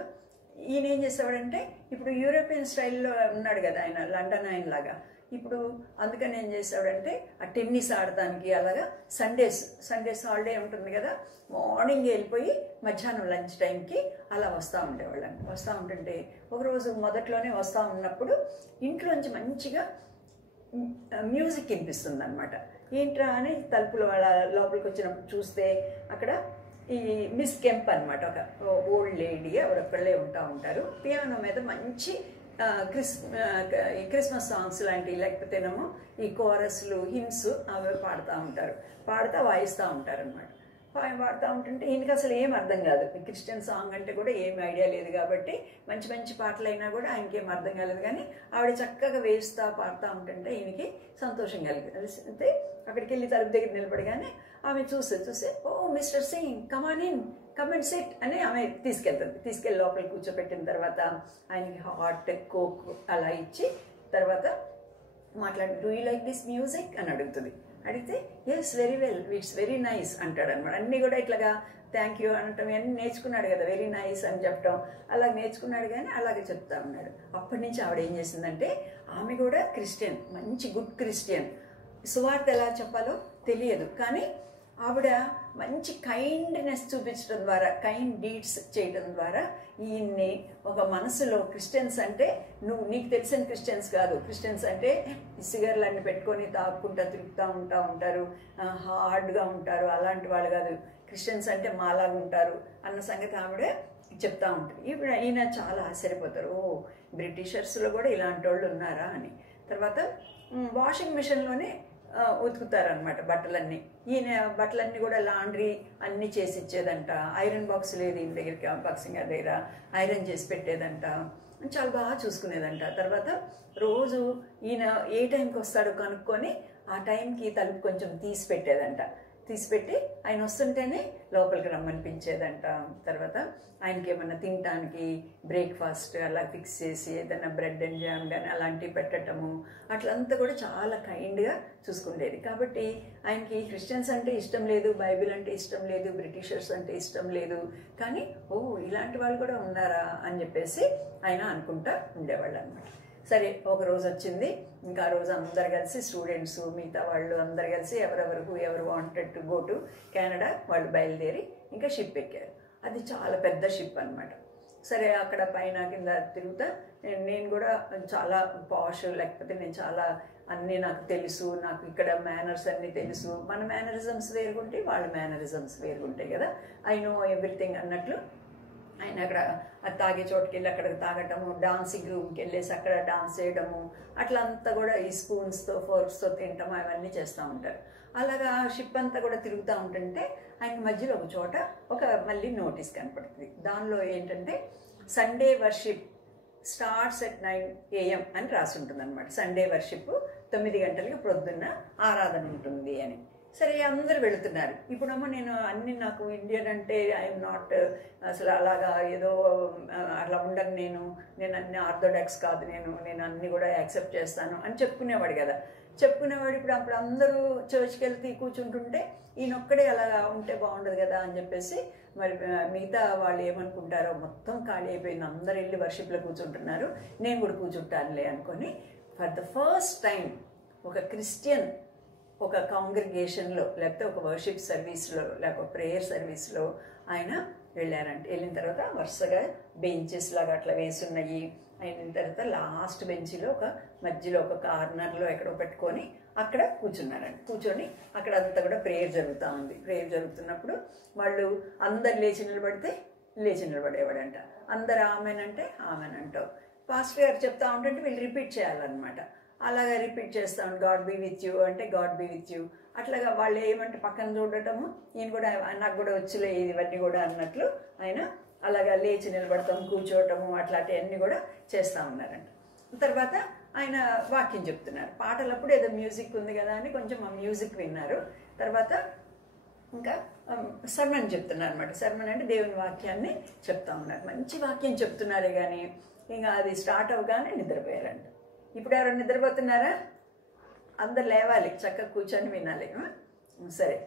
ఈయన ఏం చేసేవాడంటే, ఇప్పుడు యూరోపియన్ స్టైల్లో ఉన్నాడు కదా ఆయన, లండన్ ఆయన లాగా, ఇప్పుడు అందుకని ఏం చేశాడంటే ఆ టెన్నిస్ ఆడటానికి అలాగా సండేస్ హాలిడే ఉంటుంది కదా, మార్నింగ్ వెళ్ళిపోయి మధ్యాహ్నం లంచ్ టైంకి అలా వస్తూ ఉండేవాళ్ళని. వస్తూ ఉంటుంటే ఒకరోజు మొదట్లోనే వస్తూ ఉన్నప్పుడు ఇంట్లోంచి మంచిగా మ్యూజిక్ వినిపిస్తుంది అనమాట. ఏంట్రా అని తలుపుల వాళ్ళ లోపలికి వచ్చినప్పుడు చూస్తే అక్కడ ఈ మిస్ కెంప్ అనమాట, ఒక ఓల్డ్ లేడీ, ఆవిడొక్కళ్ళే ఉంటారు. పియానో మీద మంచి క్రిస్మస్ సాంగ్స్ లాంటివి, లేకపోతేనేమో ఈ కోరస్లు, హిమ్స్ అవి పాడుతూ వాయిస్తూ ఉంటారు అనమాట. పాడుతూ ఉంటుంటే ఈయనకి అసలు ఏం అర్థం కాదు. క్రిస్టియన్ సాంగ్ అంటే కూడా ఏం ఐడియా లేదు కాబట్టి మంచి మంచి పాటలైనా కూడా ఆయనకేం అర్థం కాలేదు. కానీ ఆవిడ చక్కగా పాడుతూ ఉంటుంటే ఈయనకి సంతోషం కలిగితే అక్కడికి వెళ్ళి తలుపు దగ్గర నిలబడగానే ఆమె చూసి ఓ mister Singh come on in, come and sit అని ఆమె తీసుకెళ్ళి లోపలికి కూర్చోపెట్టిన తర్వాత ఆయనకి హాట్ కోక్ అలా ఇచ్చి తర్వాత మాట్లాడి do you like this music అని అడిగితే yes very well, it's very nice అంటాడు అనమాట. అన్నీ కూడా ఇట్లాగా థ్యాంక్ యూ అనటం అన్నీ నేర్చుకున్నాడు కదా, వెరీ నైస్ అని చెప్పడం అలా నేర్చుకున్నాడు. కానీ అలాగే చెప్తా ఉన్నాడు. అప్పటి నుంచి ఆవిడ ఏం చేసిందంటే, ఆమె కూడా క్రిస్టియన్, మంచి గుడ్ క్రిస్టియన్. సువార్త ఎలా చెప్పాలో తెలియదు, కానీ ఆవిడ మంచి కైండ్నెస్ చూపించడం ద్వారా, కైండ్ డీడ్స్ చేయడం ద్వారా ఈయన్ని ఒక మనసులో క్రిస్టియన్స్ అంటే నీకు తెలిసిన క్రిస్టియన్స్ కాదు, క్రిస్టియన్స్ అంటే సిగర్లన్నీ పెట్టుకొని తాక్కుంటా తిరుగుతూ ఉంటారు, హార్డ్గా ఉంటారు, అలాంటి వాళ్ళు కాదు. క్రిస్టియన్స్ అంటే మాలాగా ఉంటారు అన్న సంగతి ఆవిడ చెప్తా ఉంటుంది. ఇప్పుడు ఈయన చాలా ఆశ్చర్యపోతారు, ఓ బ్రిటిషర్స్లో కూడా ఇలాంటి వాళ్ళు ఉన్నారా అని. తర్వాత వాషింగ్ మిషన్లోనే ఉతుకుతారనమాట బట్టలన్నీ. ఈయన బట్టలన్నీ కూడా లాండ్రీ అన్నీ చేసి ఇచ్చేదంట. ఐరన్ బాక్స్ లేదు ఈయన దగ్గరికి, బాక్సింగ్ దగ్గర ఐరన్ చేసి పెట్టేదంట. చాలా బాగా చూసుకునేదంట. తర్వాత రోజు ఈయన ఏ టైంకి వస్తాడో కనుక్కొని ఆ టైంకి తలుపు కొంచెం తీసిపెట్టి ఆయన వస్తుంటేనే లోపలికి రమ్మనిపించేదంట. తర్వాత ఆయనకి ఏమన్నా తినటానికి బ్రేక్ఫాస్ట్ అలా ఫిక్స్ చేసి ఏదైనా బ్రెడ్ అండ్ జామ్ కానీ అలాంటివి పెట్టడము, అట్లంతా కూడా చాలా కైండ్గా చూసుకుండేది. కాబట్టి ఆయనకి క్రిస్టియన్స్ అంటే ఇష్టం లేదు, బైబిల్ అంటే ఇష్టం లేదు, బ్రిటిషర్స్ అంటే ఇష్టం లేదు. కానీ ఓ ఇలాంటి వాళ్ళు కూడా ఉన్నారా అని చెప్పేసి ఆయన అనుకుంటా ఉండేవాళ్ళు అనమాట. సరే ఒక రోజు వచ్చింది. ఇంకా ఆ రోజు అందరు కలిసి స్టూడెంట్స్, మిగతా వాళ్ళు అందరు కలిసి ఎవరు wanted to go to Canada వాళ్ళు బయలుదేరి ఇంకా షిప్ ఎక్కారు. అది చాలా పెద్ద షిప్ అనమాట. సరే అక్కడ పైన కింద తిరుగుతా నేను కూడా చాలా పాష్, లేకపోతే నేను చాలా అన్నీ నాకు తెలుసు, నాకు ఇక్కడ మేనర్స్ అన్నీ తెలుసు. మన మేనరిజమ్స్ వేరుగుంటాయి, వాళ్ళ మేనరిజమ్స్ వేరుగుంటాయి కదా, ఐ నో ఎవ్రీథింగ్ అన్నట్లు ఆయన అక్కడ తాగే చోటుకి వెళ్ళి అక్కడ తాగటము, డాన్సింగ్ రూమ్కి వెళ్ళేసి అక్కడ డాన్స్ చేయడము, అట్లా అంతా కూడా ఈ స్పూన్స్తో ఫోర్క్స్తో తినటం అవన్నీ చేస్తూ ఉంటారు. అలాగా షిప్ అంతా కూడా తిరుగుతూ ఉంటుంటే ఆయన మధ్యలో ఒక చోట మళ్ళీ నోటీస్ కనపడుతుంది. దానిలో ఏంటంటే Sunday worship starts at 9 AM అని రాసి ఉంటుంది అనమాట. సండే వర్షిప్ 9 గంటలకి ప్రొద్దున్న ఆరాధన ఉంటుంది అని. సరే అందరూ వెళుతున్నారు. ఇప్పుడేమో నాకు ఇండియన్ అంటే ఐఎమ్ నాట్, అసలు అలాగా ఏదో అట్లా ఉండను, నేను అన్ని ఆర్థోడాక్స్ కాదు, నేను అన్ని కూడా యాక్సెప్ట్ చేస్తాను అని చెప్పుకునేవాడు కదా. ఇప్పుడు అప్పుడు అందరూ చర్చ్కి వెళ్తే కూర్చుంటుంటే ఈయనొక్కడే అలా ఉంటే బాగుండదు కదా అని చెప్పేసి మరి మిగతా వాళ్ళు ఏమనుకుంటారో, మొత్తం ఖాళీ అయిపోయింది, అందరు వెళ్ళి వర్షిప్లో కూర్చుంటున్నారు, నేను కూడా కూర్చుంటానులే అనుకొని ఫర్ ద ఫస్ట్ టైం ఒక క్రిస్టియన్ ఒక కాంగ్రిగేషన్లో, లేకపోతే ఒక వర్షిప్ సర్వీస్లో, లేకపోతే ప్రేయర్ సర్వీస్లో ఆయన వెళ్ళారంటే. వెళ్ళిన తర్వాత వరుసగా బెంచెస్ లాగా అట్లా వేసున్నాయి. అయిన తర్వాత లాస్ట్ బెంచ్లో మధ్యలో ఒక కార్నర్లో ఎక్కడో పెట్టుకొని అక్కడ కూర్చున్నారండి. కూర్చొని అక్కడ అంతా కూడా ప్రేయర్ జరుగుతూ ఉంది. ప్రేయర్ జరుగుతున్నప్పుడు వాళ్ళు అందరు లేచి నిలబడేవాడంట. అందరు ఆమెనంటే ఆమెనంటావు. పాస్టర్ గారు చెప్తా ఉంటుంటే వీళ్ళు రిపీట్ చేయాలన్నమాట. అలాగా రిపీట్ చేస్తాను, గాడ్ బీ విత్ యూ అంటే గాడ్ బీ విత్ యూ. అట్లాగా వాళ్ళు ఏమంటే పక్కన చూడటము, ఈయన కూడా నాకు కూడా వచ్చులే ఇవన్నీ కూడా అన్నట్లు ఆయన అలాగా లేచి నిలబడతాం, కూర్చోవటము, అట్లాంటివన్నీ కూడా చేస్తూ ఉన్నారంట. తర్వాత ఆయన వాక్యం చెప్తున్నారు. పాటలప్పుడు ఏదో మ్యూజిక్ ఉంది కదా అని కొంచెం ఆ మ్యూజిక్ విన్నారు. తర్వాత ఇంకా సర్మన్ చెప్తున్నారు అనమాట. సర్మన్ అంటే దేవుని వాక్యాన్ని చెప్తా ఉన్నారు. మంచి వాక్యం చెప్తున్నారే కానీ ఇంకా అది స్టార్ట్ అవ్వగానే నిద్రపోయారంట. ఇప్పుడు ఎవరైనా నిద్రపోతున్నారా? అందరు లేవాలి, చక్కగా కూర్చొని వినాలి. సరే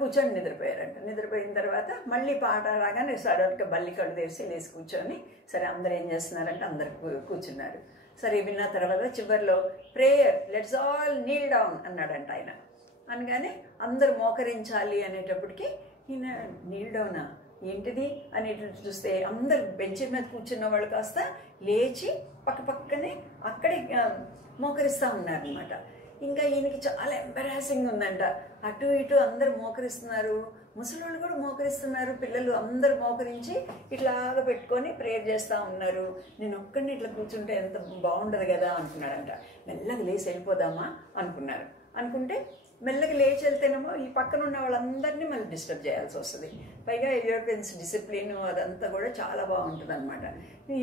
కూర్చొని నిద్రపోయారంట. నిద్రపోయిన తర్వాత మళ్ళీ పాట రాగానే సడన్గా బల్లి కళ్ళు తెరిచి లేచి కూర్చొని, సరే అందరు ఏం చేస్తున్నారంటే అందరు కూర్చున్నారు. సరే విన్న తర్వాత చివరిలో prayer let's all Neel down అన్నాడంట ఆయన. అనగానే అందరూ మోకరించాలి అనేటప్పటికి ఈయన నీల్ డౌనా ఏంటిది అనేటి చూస్తే అందరు బెంచ్ మీద కూర్చున్న వాళ్ళు కాస్త లేచి పక్కనే అక్కడే మోకరిస్తూ ఉన్నారనమాట. ఇంకా ఈయనకి చాలా ఎంబరాసింగ్ ఉందంట. అటు ఇటు అందరు మోకరిస్తున్నారు, ముసలోళ్ళు కూడా మోకరిస్తున్నారు, పిల్లలు అందరూ మోకరించి ఇట్లాగా పెట్టుకొని ప్రేయర్ చేస్తూ ఉన్నారు. నేను ఒక్కడిని ఇట్లా కూర్చుంటే ఎంత బాగుండదు కదా అనుకున్నాడంట. మెల్లగా లేచి వెళ్ళిపోదామా అనుకున్నారు. అనుకుంటే మెల్లగా లేచి వెళ్తేనేమో ఈ పక్కన ఉన్న వాళ్ళందరినీ మళ్ళీ డిస్టర్బ్ చేయాల్సి వస్తుంది. పైగా యూరోపియన్స్ డిసిప్లిన్ అదంతా కూడా చాలా బాగుంటుంది అనమాట.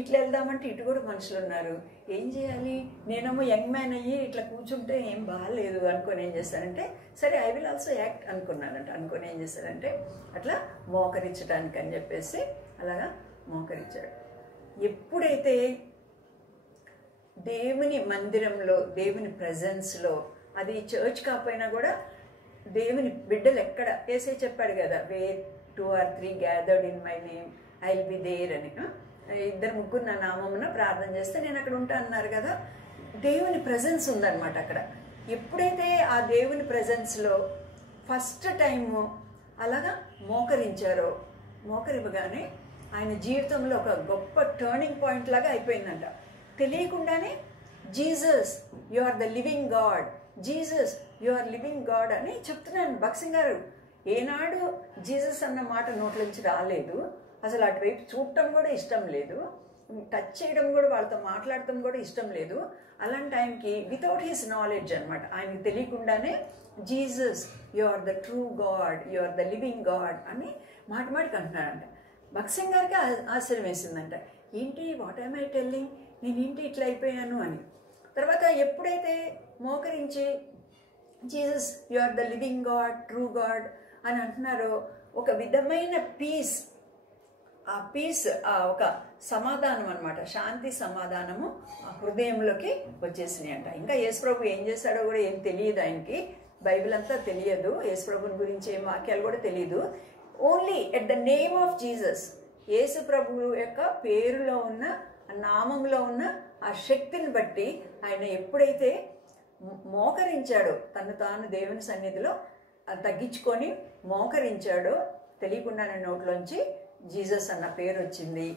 ఇట్లా వెళ్దామంటే ఇటు కూడా మనుషులు ఉన్నారు, ఏం చేయాలి? నేనేమో యంగ్ మ్యాన్ అయ్యి ఇట్లా కూర్చుంటే ఏం బాగాలేదు అనుకొని ఏం చేస్తానంటే సరే ఐ విల్ ఆల్సో యాక్ట్ అనుకున్నానంట. అనుకొని ఏం చేశాడంటే అట్లా మోకరించడానికి అని చెప్పేసి అలాగా మోకరించాడు. ఎప్పుడైతే దేవుని మందిరంలో దేవుని ప్రెజెన్స్లో, అది చర్చ్ కాకపోయినా కూడా దేవుని బిడ్డలు ఎక్కడ ఏసై చెప్పాడు కదా, where 2 or 3 gathered in my name I will be there అని. 2-3 నా నామమున ప్రార్థన చేస్తే నేను అక్కడ ఉంటా అన్నారు కదా. దేవుని ప్రెజెన్స్ ఉందన్నమాట అక్కడ. ఎప్పుడైతే ఆ దేవుని ప్రెజెన్స్లో ఫస్ట్ టైము అలాగా మోకరించారో, మోకరివ్వగానే ఆయన జీవితంలో ఒక గొప్ప టర్నింగ్ పాయింట్ లాగా అయిపోయిందంట. తెలియకుండానే Jesus you are the living God, Jesus you are living God అని చెప్తున్నాను. భక్సింగ్ గారు ఏనాడు జీసస్ అన్న మాట నోట్లోంచి రాలేదు. అసలు అటువైపు చూడటం కూడా ఇష్టం లేదు, టచ్ చేయడం కూడా, వాళ్ళతో మాట్లాడటం కూడా ఇష్టం లేదు. అలాంటి టైంకి వితౌట్ హిస్ నాలెడ్జ్ అనమాట, ఆయనకి తెలియకుండానే Jesus you are the true God, you are the living God అని మాటికి అంటున్నాడంట. భక్సింగ్ గారికి ఆశ్చర్యం వేసిందంట. ఏంటి, వాట్ ఐమ్ ఐ టెల్లింగ్, నేనేంటి ఇట్లా అయిపోయాను అని. తర్వాత ఎప్పుడైతే మోకరించి Jesus you are the living God, true God అని అంటున్నారో ఒక విధమైన పీస్, ఆ పీస్, ఆ ఒక సమాధానం అనమాట, శాంతి సమాధానము ఆ హృదయంలోకి వచ్చేసినాయి అంట. ఇంకా యేసుప్రభు ఏం చేశాడో కూడా ఏం తెలియదు ఆయనకి, బైబిల్ అంతా తెలియదు, యేసుప్రభుని గురించి ఏం వాక్యాలు కూడా తెలియదు. Only at the name of Jesus, యేసుప్రభు యొక్క పేరులో ఉన్న, నామంలో ఉన్న ఆ శక్తిని బట్టి ఆయన ఎప్పుడైతే మోకరించాడో, తను తాను దేవుని సన్నిధిలో తగ్గించుకొని మోకరించాడో, తెలియకుండానే నోట్లోంచి జీసస్ అన్న పేరు వచ్చింది.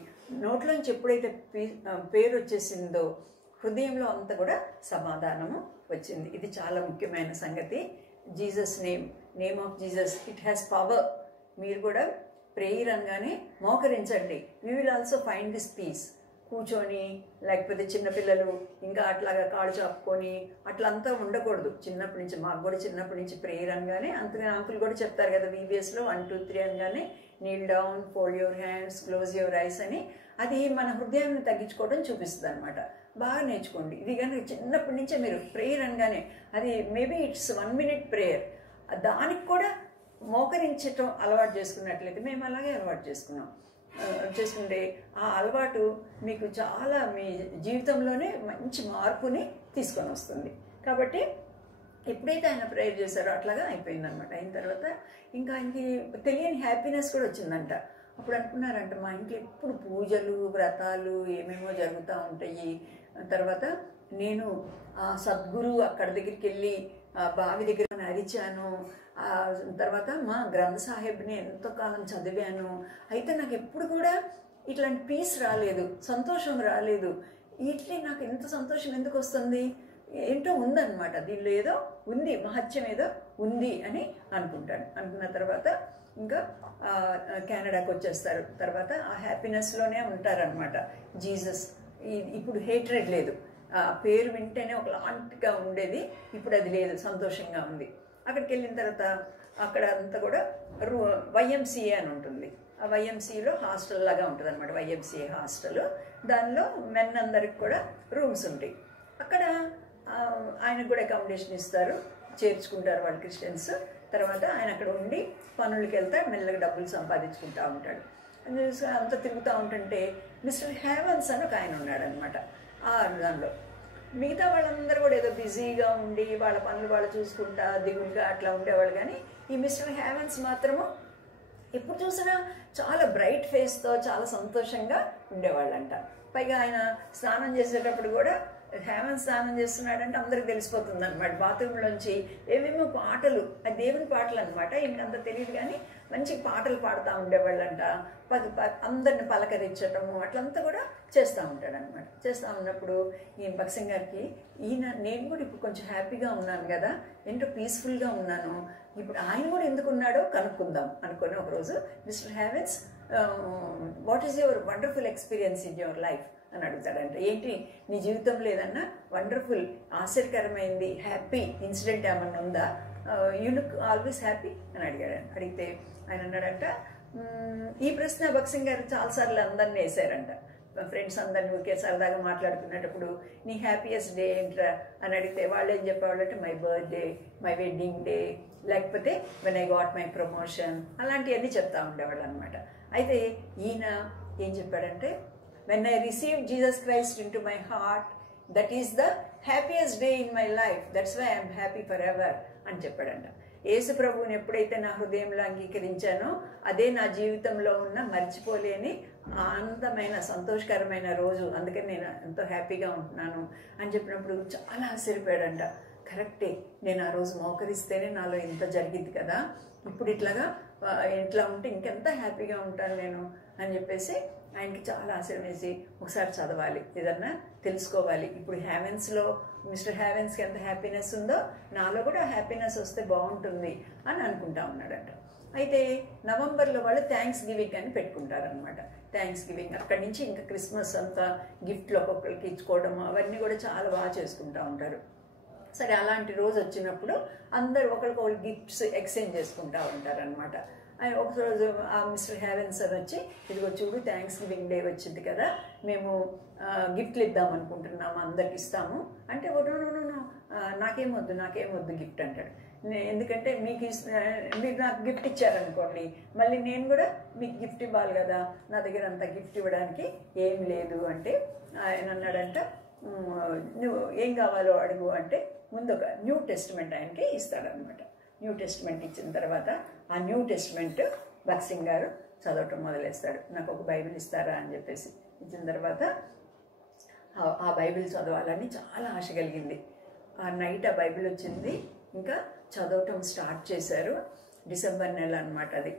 నోట్లోంచి ఎప్పుడైతే పేరు వచ్చేసిందో హృదయంలో అంతా కూడా సమాధానము వచ్చింది. ఇది చాలా ముఖ్యమైన సంగతి. Jesus name of Jesus, it has power. మీరు కూడా ప్రేయర్ అనగానే మోకరించండి. We will also find this peace. కూర్చొని లేకపోతే చిన్నపిల్లలు ఇంకా అట్లాగా కాళ్ళు చాపుకొని అట్లంతా ఉండకూడదు. చిన్నప్పటి నుంచి, మాకు కూడా చిన్నప్పటి నుంచి ప్రేయర్ అనగానే అంతగా అంకుల్ కూడా చెప్తారు కదా VBSలో 1, 2, 3 అనగానే Neel down, fold your hands, close your eyes అని. అది మన హృదయాన్ని తగ్గించుకోవడం చూపిస్తుంది అనమాట. బాగా నేర్చుకోండి. ఇది కానీ చిన్నప్పటి నుంచే మీరు ప్రేయర్ అనగానే, అది మేబీ ఇట్స్ 1 minute ప్రేయర్, దానికి కూడా మోకరించటం అలవాటు చేసుకున్నట్లయితే, మేము అలాగే అలవాటు చేసుకుంటే ఆ అలవాటు మీకు చాలా మీ జీవితంలోనే మంచి మార్పుని తీసుకొని వస్తుంది. కాబట్టి ఎప్పుడైతే ఆయన ప్రేయర్ చేశారో అట్లాగా అయిపోయిందనమాట. అయిన తర్వాత ఇంకా ఆయనకి తెలియని హ్యాపీనెస్ కూడా వచ్చిందంట. అప్పుడు అనుకున్నారంట, మా ఇంట్లో ఎప్పుడు పూజలు వ్రతాలు ఏమేమో జరుగుతూ ఉంటాయి. తర్వాత నేను ఆ సద్గురు అక్కడ దగ్గరికి వెళ్ళి బావి దగ్గర అరిచాను. తర్వాత మా గ్రంథ సాహెబ్ని ఎంతో కాలం చదివాను. అయితే నాకు ఎప్పుడు కూడా ఇట్లాంటి పీస్ రాలేదు, సంతోషం రాలేదు. ఇట్లే నాకు ఎంత సంతోషం ఎందుకు వస్తుంది, ఏంటో ఉందన్నమాట, దీనిలో ఏదో ఉంది, మహత్యం ఏదో ఉంది అని అనుకుంటాడు. అనుకున్న తర్వాత ఇంకా కెనడాకి వచ్చేస్తారు. తర్వాత ఆ హ్యాపీనెస్లోనే ఉంటారనమాట. జీసస్ ఇప్పుడు హేట్రెడ్ లేదు, ఆ పేరు వింటేనే ఒకలాంటిగా ఉండేది, ఇప్పుడు అది లేదు, సంతోషంగా ఉంది. అక్కడికి వెళ్ళిన తర్వాత అక్కడ అంతా కూడా YMCA అని ఉంటుంది. ఆ YMCAలో హాస్టల్ లాగా ఉంటుంది అనమాట, YMCA హాస్టల్. దానిలో మెన్ అందరికి కూడా రూమ్స్ ఉంటాయి. అక్కడ ఆయనకు కూడా అకామిడేషన్ ఇస్తారు, చేర్చుకుంటారు వాళ్ళు క్రిస్టియన్స్. తర్వాత ఆయన అక్కడ ఉండి పనులకి వెళ్తే మెల్లగా డబ్బులు సంపాదించుకుంటూ ఉంటాడు. అంతా తిరుగుతూ ఉంటుంటే మిస్టర్ హేవన్స్ అని ఒక ఆయన ఉన్నాడు అనమాట ఆ దానిలో. మిగతా వాళ్ళందరూ కూడా ఏదో బిజీగా ఉండి వాళ్ళ పనులు వాళ్ళు చూసుకుంటా దిగులుగా అట్లా ఉండేవాళ్ళు. కానీ ఈ మిస్టర్ హేవన్స్ మాత్రము ఎప్పుడు చూసినా చాలా బ్రైట్ ఫేస్తో చాలా సంతోషంగా ఉండేవాళ్ళంట. పైగా ఆయన స్నానం చేసేటప్పుడు కూడా హేమంత్ స్నానం చేస్తున్నాడంటే అందరికి తెలిసిపోతుంది అనమాట. బాత్రూంలోంచి ఏమేమో పాటలు, అది దేవుని పాటలు అనమాట, ఇంకంత తెలియదు కానీ మంచి పాటలు పాడుతూ ఉండేవాళ్ళంట. అందరిని పలకరించటము అట్లంతా కూడా చేస్తూ ఉంటాడనమాట. చేస్తూ ఉన్నప్పుడు ఈ భక్సింగ్ గారికి నేను కూడా ఇప్పుడు కొంచెం హ్యాపీగా ఉన్నాను కదా, ఏంటో పీస్ఫుల్గా ఉన్నాను, ఇప్పుడు ఆయన కూడా ఎందుకు ఉన్నాడో కనుక్కుందాం అనుకుని ఒకరోజు, mister heavens, what is your wonderful experience in your life అని అడుగుతాడంట. ఏంటి నీ జీవితంలో ఏదన్నా వండర్ఫుల్ ఆశ్చర్యకరమైంది హ్యాపీ ఇన్సిడెంట్ ఏమన్నా ఉందా, యూ లుక్ ఆల్వేస్ హ్యాపీ అని అడిగాడు. అడిగితే ఆయన అన్నాడంట, ఈ ప్రశ్న భక్సింగ్ గారు చాలాసార్లు అందరినీ వేశారంట. ఫ్రెండ్స్ అందరినీ ఊరికే సరదాగా మాట్లాడుకునేటప్పుడు నీ హ్యాపీయెస్ట్ డే ఏంట్రా అని అడిగితే వాళ్ళు ఏం చెప్పేవాళ్ళంటే my birthday, my wedding day, లేకపోతే when I got my promotion, అలాంటివన్నీ చెప్తా ఉండేవాళ్ళు అనమాట. అయితే ఈయన ఏం చెప్పాడంటే, when I received Jesus Christ into my heart, that is the happiest day in my life, that's why I am happy forever అని చెప్పాడంట. యేసు ప్రభువుని ఎప్పుడైతే నా హృదయంలో అంగీకరించానో అదే నా జీవితంలో ఉన్న మర్చిపోలేని ఆనందమైన సంతోషకరమైన రోజు, అందుకని నేను ఎంతో హ్యాపీగా ఉంటున్నాను అని చెప్పినప్పుడు చాలా ఆశ్చర్యపోయాడంట. కరెక్టే, నేను ఆ రోజు మోకరిస్తేనే నాలో ఇంత జరిగింది కదా, ఇప్పుడు ఇట్లా ఉంటే ఇంకెంత హ్యాపీగా ఉంటాను నేను అని చెప్పేసి ఆయనకి చాలా ఆశ్చర్యం వేసి ఒకసారి చదవాలి, ఏదన్నా తెలుసుకోవాలి, ఇప్పుడు హ్యావెన్స్లో మిస్టర్ హ్యావెన్స్కి ఎంత హ్యాపీనెస్ ఉందో నాలో కూడా హ్యాపీనెస్ వస్తే బాగుంటుంది అని అనుకుంటా ఉన్నాడంట. అయితే నవంబర్లో వాళ్ళు థ్యాంక్స్ గివింగ్ అని పెట్టుకుంటారనమాట. థ్యాంక్స్ గివింగ్ అక్కడి నుంచి ఇంకా క్రిస్మస్ అంతా గిఫ్ట్లు ఒక్కొక్కరికి ఇచ్చుకోవడం అవన్నీ కూడా చాలా బాగా చేసుకుంటూ ఉంటారు. సరే, అలాంటి రోజు వచ్చినప్పుడు అందరు ఒకరికొకరు గిఫ్ట్స్ ఎక్స్చేంజ్ చేసుకుంటూ ఉంటారనమాట. ఒకరోజు ఆ మిస్టర్ హ్యావెన్స్ అని వచ్చి, ఇదిగో చూడు థ్యాంక్స్ గివింగ్ డే వచ్చింది కదా, మేము గిఫ్ట్లు ఇద్దాం అనుకుంటున్నాము, అందరికి ఇస్తాము అంటే, నాకేమొద్దు గిఫ్ట్ అంటాడు. ఎందుకంటే మీరు నాకు గిఫ్ట్ ఇచ్చారనుకోండి, మళ్ళీ నేను కూడా మీకు గిఫ్ట్ ఇవ్వాలి కదా, నా దగ్గర అంత గిఫ్ట్ ఇవ్వడానికి ఏం లేదు అంటే ఆయన అన్నాడంట, నువ్వు ఏం కావాలో అడుగు అంటే ముందు ఒక న్యూ టెస్టిమెంట్ ఆయనకి ఇస్తాడనమాట. న్యూ టెస్టిమెంట్ ఇచ్చిన తర్వాత ఆ న్యూ టెస్టిమెంట్ భక్సింగ్ గారు చదవటం మొదలేస్తాడు. నాకు ఒక బైబిల్ ఇస్తారా అని చెప్పేసి ఇచ్చిన తర్వాత ఆ బైబిల్ చదవాలని చాలా ఆశ కలిగింది. ఆ నైట్ ఆ బైబిల్ వచ్చింది, ఇంకా చదవటం స్టార్ట్ చేశారు. డిసెంబర్ నెల అనమాట అది.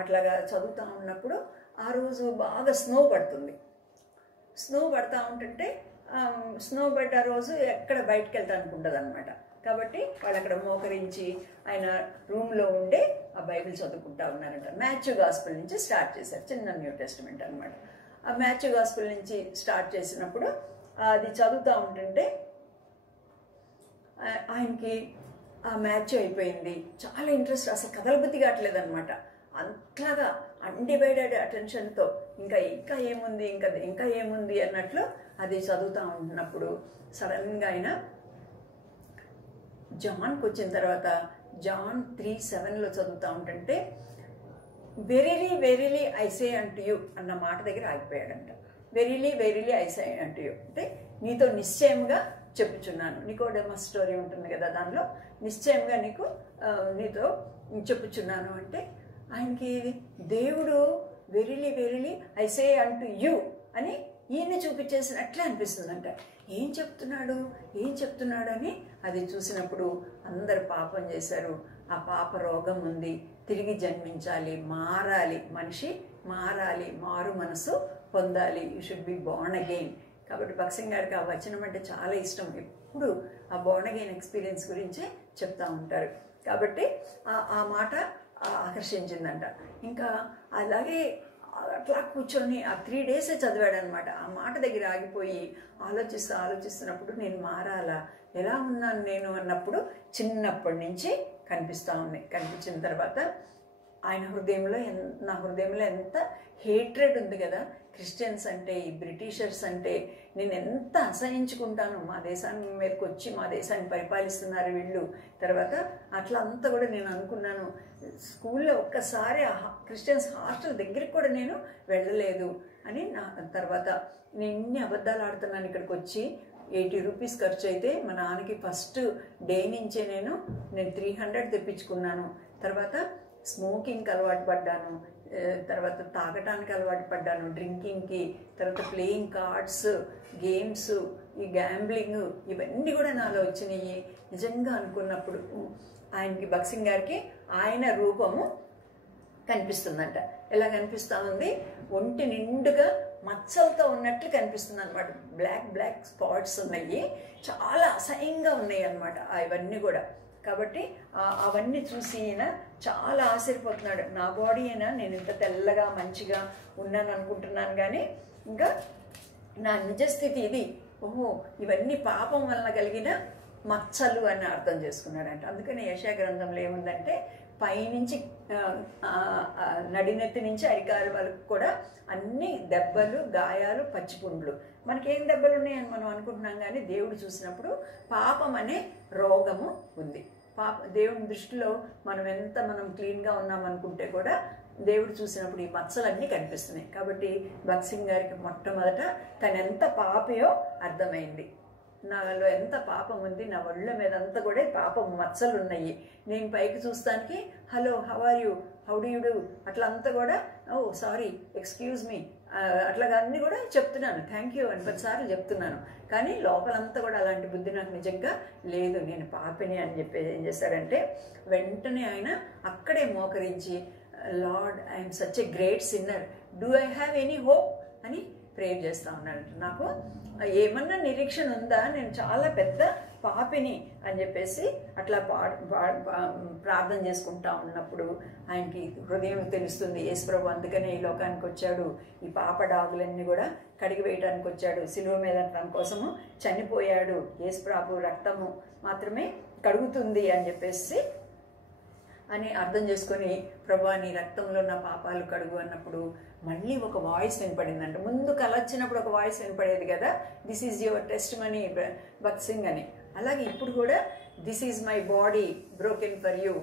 అట్లాగా చదువుతూ ఉన్నప్పుడు ఆ రోజు బాగా స్నో పడుతుంది. స్నో పడుతూ ఉంటుంటే స్నో పడ్డ రోజు ఎక్కడ బయటకు వెళ్తానికి ఉండదు అనమాట. కాబట్టి వాళ్ళు అక్కడ మోకరించి ఆయన రూమ్లో ఉండే ఆ బైబిల్ చదువుకుంటా ఉన్నారంట. మాథ్యూ గాస్పెల్ నుంచి స్టార్ట్ చేశారు, చిన్న న్యూ టెస్టిమెంట్ అనమాట. ఆ మాథ్యూ గాస్పెల్ నుంచి స్టార్ట్ చేసినప్పుడు అది చదువుతూ ఉంటుంటే ఆయనకి ఆ మ్యాథ్యూ అయిపోయింది. చాలా ఇంట్రెస్ట్, అసలు కదలబుద్ధి కావట్లేదు అనమాట. అంతలాగా అన్డివైడెడ్ అటెన్షన్తో ఇంకా ఏముంది అన్నట్లు అది చదువుతూ ఉంటున్నప్పుడు సడన్గా ఆయన జాన్కి వచ్చిన తర్వాత జాన్ 3:7 చదువుతూ ఉంటుంటే verily verily I say unto you అన్న మాట దగ్గర ఆగిపోయాడంట. Verily verily I say unto you అంటే నీతో నిశ్చయంగా చెప్పుచున్నాను. నికోడెమస్ స్టోరీ ఉంటుంది కదా, దానిలో నిశ్చయంగా నీతో చెప్పుచున్నాను అంటే ఆయనకి దేవుడు verily verily I say unto you అని ఈయన్ని చూపించేసినట్లే అనిపిస్తుందంట. ఏం చెప్తున్నాడు అని అది చూసినప్పుడు అందరు పాపం చేశారు, ఆ పాప రోగం ఉంది, తిరిగి జన్మించాలి, మారాలి, మనిషి మారాలి, మారు మనసు పొందాలి, you should be born again. కాబట్టి భక్సింగ్ గారికి ఆ వచనం అంటే చాలా ఇష్టం. ఎప్పుడు ఆ బోర్న్ అగైన్ ఎక్స్పీరియన్స్ గురించే చెప్తూ ఉంటారు. కాబట్టి ఆ మాట ఆకర్షించిందంట. ఇంకా అలాగే అట్లా కూర్చొని ఆ 3 days చదివాడనమాట. ఆ మాట దగ్గర ఆగిపోయి ఆలోచిస్తున్నప్పుడు నేను మారాలా, ఎలా ఉన్నాను నేను అన్నప్పుడు చిన్నప్పటి నుంచి కనిపించిన తర్వాత నా హృదయంలో ఎంత హేట్రెడ్ ఉంది కదా క్రిస్టియన్స్ అంటే, ఈ బ్రిటిషర్స్ అంటే నేను ఎంత అసహించుకుంటాను. మా దేశాన్ని మీదకి వచ్చి మా దేశాన్ని పరిపాలిస్తున్నారు వీళ్ళు. తర్వాత అట్లా అంతా కూడా నేను అనుకున్నాను. స్కూల్లో ఒక్కసారి క్రిస్టియన్స్ హాస్టల్ దగ్గరికి కూడా నేను వెళ్ళలేదు అని తర్వాత నేను ఇన్ని అబద్ధాలు ఆడుతున్నాను. ఇక్కడికి వచ్చి 80 రూపీస్ ఖర్చు అయితే మా నాన్నకి ఫస్ట్ డే నుంచే నేను 300 తెప్పించుకున్నాను. తర్వాత స్మోకింగ్కి అలవాటు పడ్డాను, తర్వాత తాగటానికి అలవాటు పడ్డాను, డ్రింకింగ్కి, తర్వాత ప్లేయింగ్ కార్డ్స్, గేమ్స్, ఈ గ్యాంబ్లింగ్, ఇవన్నీ కూడా నాలో వచ్చినాయి. నిజంగా అనుకున్నప్పుడు ఆయనకి, భగత్ సింగ్ గారికి ఆయన రూపము కనిపిస్తుందంట. ఎలా కనిపిస్తూ ఉంది? ఒంటి నిండుగా మచ్చలతో ఉన్నట్లు కనిపిస్తుంది అనమాట. బ్లాక్ స్పాట్స్ ఉన్నాయి, చాలా అసహ్యంగా ఉన్నాయి అన్నమాట ఇవన్నీ కూడా. కాబట్టి అవన్నీ చూసి ఈయన చాలా ఆశ్చర్యపోతున్నాడు. నా బాడీ అయినా నేను ఇంత తెల్లగా మంచిగా ఉన్నాను అనుకుంటున్నాను, కానీ ఇంకా నా నిజస్థితి ఇది. ఓహో, ఇవన్నీ పాపం వలన కలిగిన మచ్చలు అని అర్థం చేసుకున్నాడంట. అందుకని యెషయా గ్రంథంలో ఏముందంటే, పైనుంచి నడినెత్తి నుంచి అరికాలు వరకు కూడా అన్ని దెబ్బలు, గాయాలు, పచ్చిపుండ్లు. మనకేం దెబ్బలు ఉన్నాయని మనం అనుకుంటున్నాం, కానీ దేవుడు చూసినప్పుడు పాపం అనే రోగము ఉంది. దేవుని దృష్టిలో మనం క్లీన్గా ఉన్నామనుకుంటే కూడా దేవుడు చూసినప్పుడు ఈ మచ్చలన్నీ కనిపిస్తున్నాయి. కాబట్టి భగత్ సింగ్ గారికి మొట్టమొదట తను ఎంత పాపియో అర్థమైంది. నాలో ఎంత పాపం ఉంది, నా ఒళ్ళ మీద అంతా కూడా పాపం మచ్చలు ఉన్నాయి. నేను పైకి చూస్తానికి hello, how are you, how do you do, అట్లా అంతా కూడా ఓ సారీ, ఎక్స్క్యూజ్ మీ, అట్లాగా అన్నీ కూడా చెప్తున్నాను, థ్యాంక్ యూ అని 10 సార్లు చెప్తున్నాను. కానీ లోపలంతా కూడా అలాంటి బుద్ధి నాకు నిజంగా లేదు, నేను పాపిని అని చెప్పేసి ఏం చేశాడంటే, వెంటనే ఆయన అక్కడే మోకరించి, lord, I'm such a great sinner, do I have any hope అని ప్రేయర్ చేస్తూ ఉన్నాడు. నాకు ఏమన్నా నిరీక్షణ ఉందా, నేను చాలా పెద్ద పాపిని అని చెప్పేసి అట్లా ప్రార్థన చేసుకుంటా ఉన్నప్పుడు ఆయనకి హృదయం తెలుస్తుంది. యేసుప్రభు అందుకనే ఈ లోకానికి వచ్చాడు, ఈ పాప డాగులన్నీ కూడా కడిగి వేయడానికి వచ్చాడు, సిలువ మీద తన కోసము చనిపోయాడు, యేసుప్రభు రక్తము మాత్రమే కడుగుతుంది అని చెప్పేసి అని అర్థం చేసుకొని, ప్రభువా నీ రక్తంలో నా పాపాలు కడుగు అన్నప్పుడు మళ్ళీ ఒక వాయిస్ వినపడిందంట. ముందు కలొచ్చినప్పుడు ఒక వాయిస్ వినపడేది కదా, this is your test money Bhagat Singh అని. అలాగే ఇప్పుడు కూడా this is my body broken for you,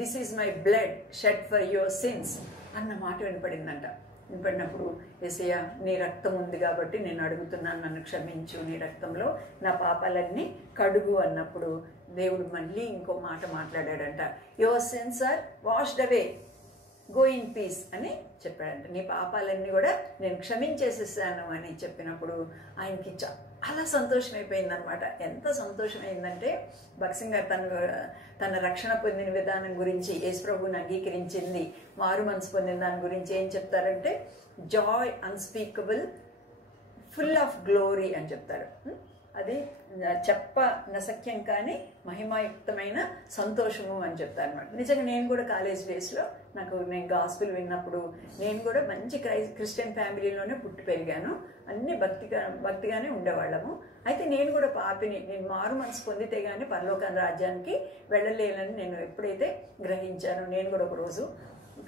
this is my blood shed for your sins అన్న మాట వినపడిందంట. వినపడినప్పుడు యేసయ్య నీ రక్తం ఉంది కాబట్టి నేను అడుగుతున్నాను, నన్ను క్షమించు, నీ రక్తంలో నా పాపాలన్నీ కడుగు అన్నప్పుడు దేవుడు మళ్ళీ ఇంకో మాట మాట్లాడాడంట. Your sins are washed away, go in peace అని చెప్పాడంట. నీ పాపాలన్నీ కూడా నేను క్షమించేసేసాను అని చెప్పినప్పుడు ఆయనకి చాలా సంతోషం అయిపోయిందనమాట. ఎంత సంతోషం అయిందంటే, భగత్ సింగ్ గారు తన రక్షణ పొందిన విధానం గురించి, యేసుప్రభుని అంగీకరించింది, మారు మనసు పొందిన దాని గురించి ఏం చెప్తారంటే, Joy unspeakable, full of glory అని చెప్తారు. అది నశక్యం కానీ మహిమాయుక్తమైన సంతోషము అని చెప్తారు అనమాట. నిజంగా నేను కూడా కాలేజ్ డేస్లో నేను గాస్పుల్ విన్నప్పుడు, నేను కూడా మంచి క్రిస్టియన్ ఫ్యామిలీలోనే పుట్టి పెరిగాను, అన్ని భక్తిగానే ఉండేవాళ్ళము. అయితే నేను కూడా పాపిని, నేను మారు మనసు పొందితే కానీ పరలోక రాజ్యానికి వెళ్ళలేనని నేను ఎప్పుడైతే గ్రహించానో, నేను కూడా ఒకరోజు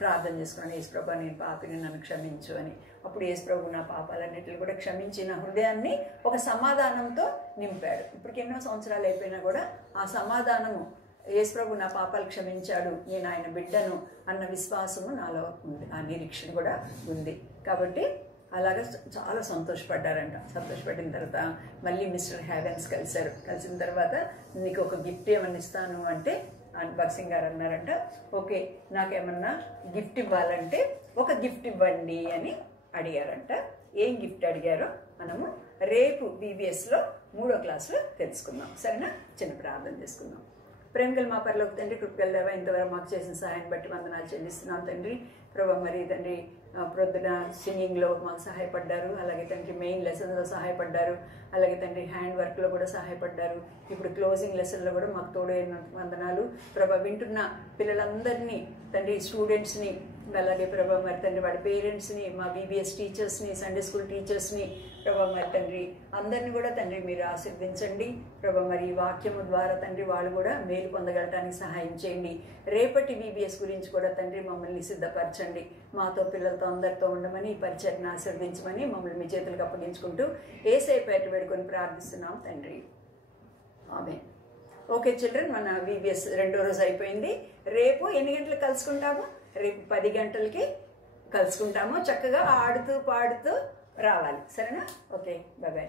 ప్రార్థన చేసుకున్నాను, యేసుప్రభు నేను పాపిని, నన్ను క్షమించు అని. అప్పుడు యేసుప్రభు నా పాపాలన్నిటిని కూడా క్షమించి నా హృదయాన్ని ఒక సమాధానంతో నింపాడు. ఇప్పటికి ఎన్నో సంవత్సరాలు అయిపోయినా కూడా ఆ సమాధానము, యేసుప్రభు నా పాపాలు క్షమించాడు, నేను ఆయన బిడ్డను అన్న విశ్వాసము నాలో ఉంది, ఆ నిరీక్షణ కూడా ఉంది. కాబట్టి అలాగా చాలా సంతోషపడ్డారంట. సంతోషపడిన తర్వాత మళ్ళీ మిస్టర్ హ్యావెన్స్ కలిసిన తర్వాత నీకు ఒక గిఫ్ట్ ఏమన్నా ఇస్తాను అంటే భగత్ సింగ్ గారు అన్నారంట, ఓకే నాకేమన్నా గిఫ్ట్ ఇవ్వాలంటే ఒక గిఫ్ట్ ఇవ్వండి అని అడిగారంట. ఏం గిఫ్ట్ అడిగారో మనము రేపు BBSలో 3వ క్లాసులో తెలుసుకుందాం. సరేనా? చిన్న ప్రార్థన చేసుకుందాం. ప్రేమగల మా పరలోక తండ్రి, కృపగల దేవా, ఇంతవరకు మాకు చేసిన సహాయాన్ని బట్టి వందనాలు చెల్లిస్తున్నాం తండ్రి. ప్రభా మరి తండ్రి ప్రొద్దున సింగింగ్లో మాకు సహాయపడ్డారు, అలాగే తండ్రి మెయిన్ లెసన్లో సహాయపడ్డారు, అలాగే తండ్రి హ్యాండ్ వర్క్లో కూడా సహాయపడ్డారు. ఇప్పుడు క్లోజింగ్ లెసన్లో కూడా మాకు తోడైన వందనాలు. ప్రభా వింటున్న పిల్లలందరినీ తండ్రి, స్టూడెంట్స్ని, అలాగే ప్రభా మరి తండ్రి వాళ్ళ పేరెంట్స్ని, మా BBS టీచర్స్ని, సండే స్కూల్ టీచర్స్ని, ప్రభా మరి తండ్రి అందరినీ కూడా తండ్రి మీరు ఆశీర్వదించండి. ప్రభా మరి ఈ వాక్యము ద్వారా తండ్రి వాళ్ళు కూడా మేలు పొందగలటానికి సహాయం చేయండి. రేపటి BBS గురించి కూడా తండ్రి మమ్మల్ని సిద్ధపరచండి. మాతో పిల్లలతో అందరితో ఉండమని, ఈ పరిచయను ఆశీర్వదించమని మమ్మల్ని మీ చేతులకు అప్పగించుకుంటూ యేసయ్య పేట వేడుకొని ప్రార్థిస్తున్నాం తండ్రి. ఆమేన్. ఓకే చిల్డ్రన్, మన BBS 2వ రోజు అయిపోయింది. రేపు ఎన్ని గంటలకు కలుసుకుంటాము? రేపు 10 గంటలకి కలుసుకుంటాము. చక్కగా ఆడుతూ పాడుతూ రావాలి. సరేనా? Okay, bye bye.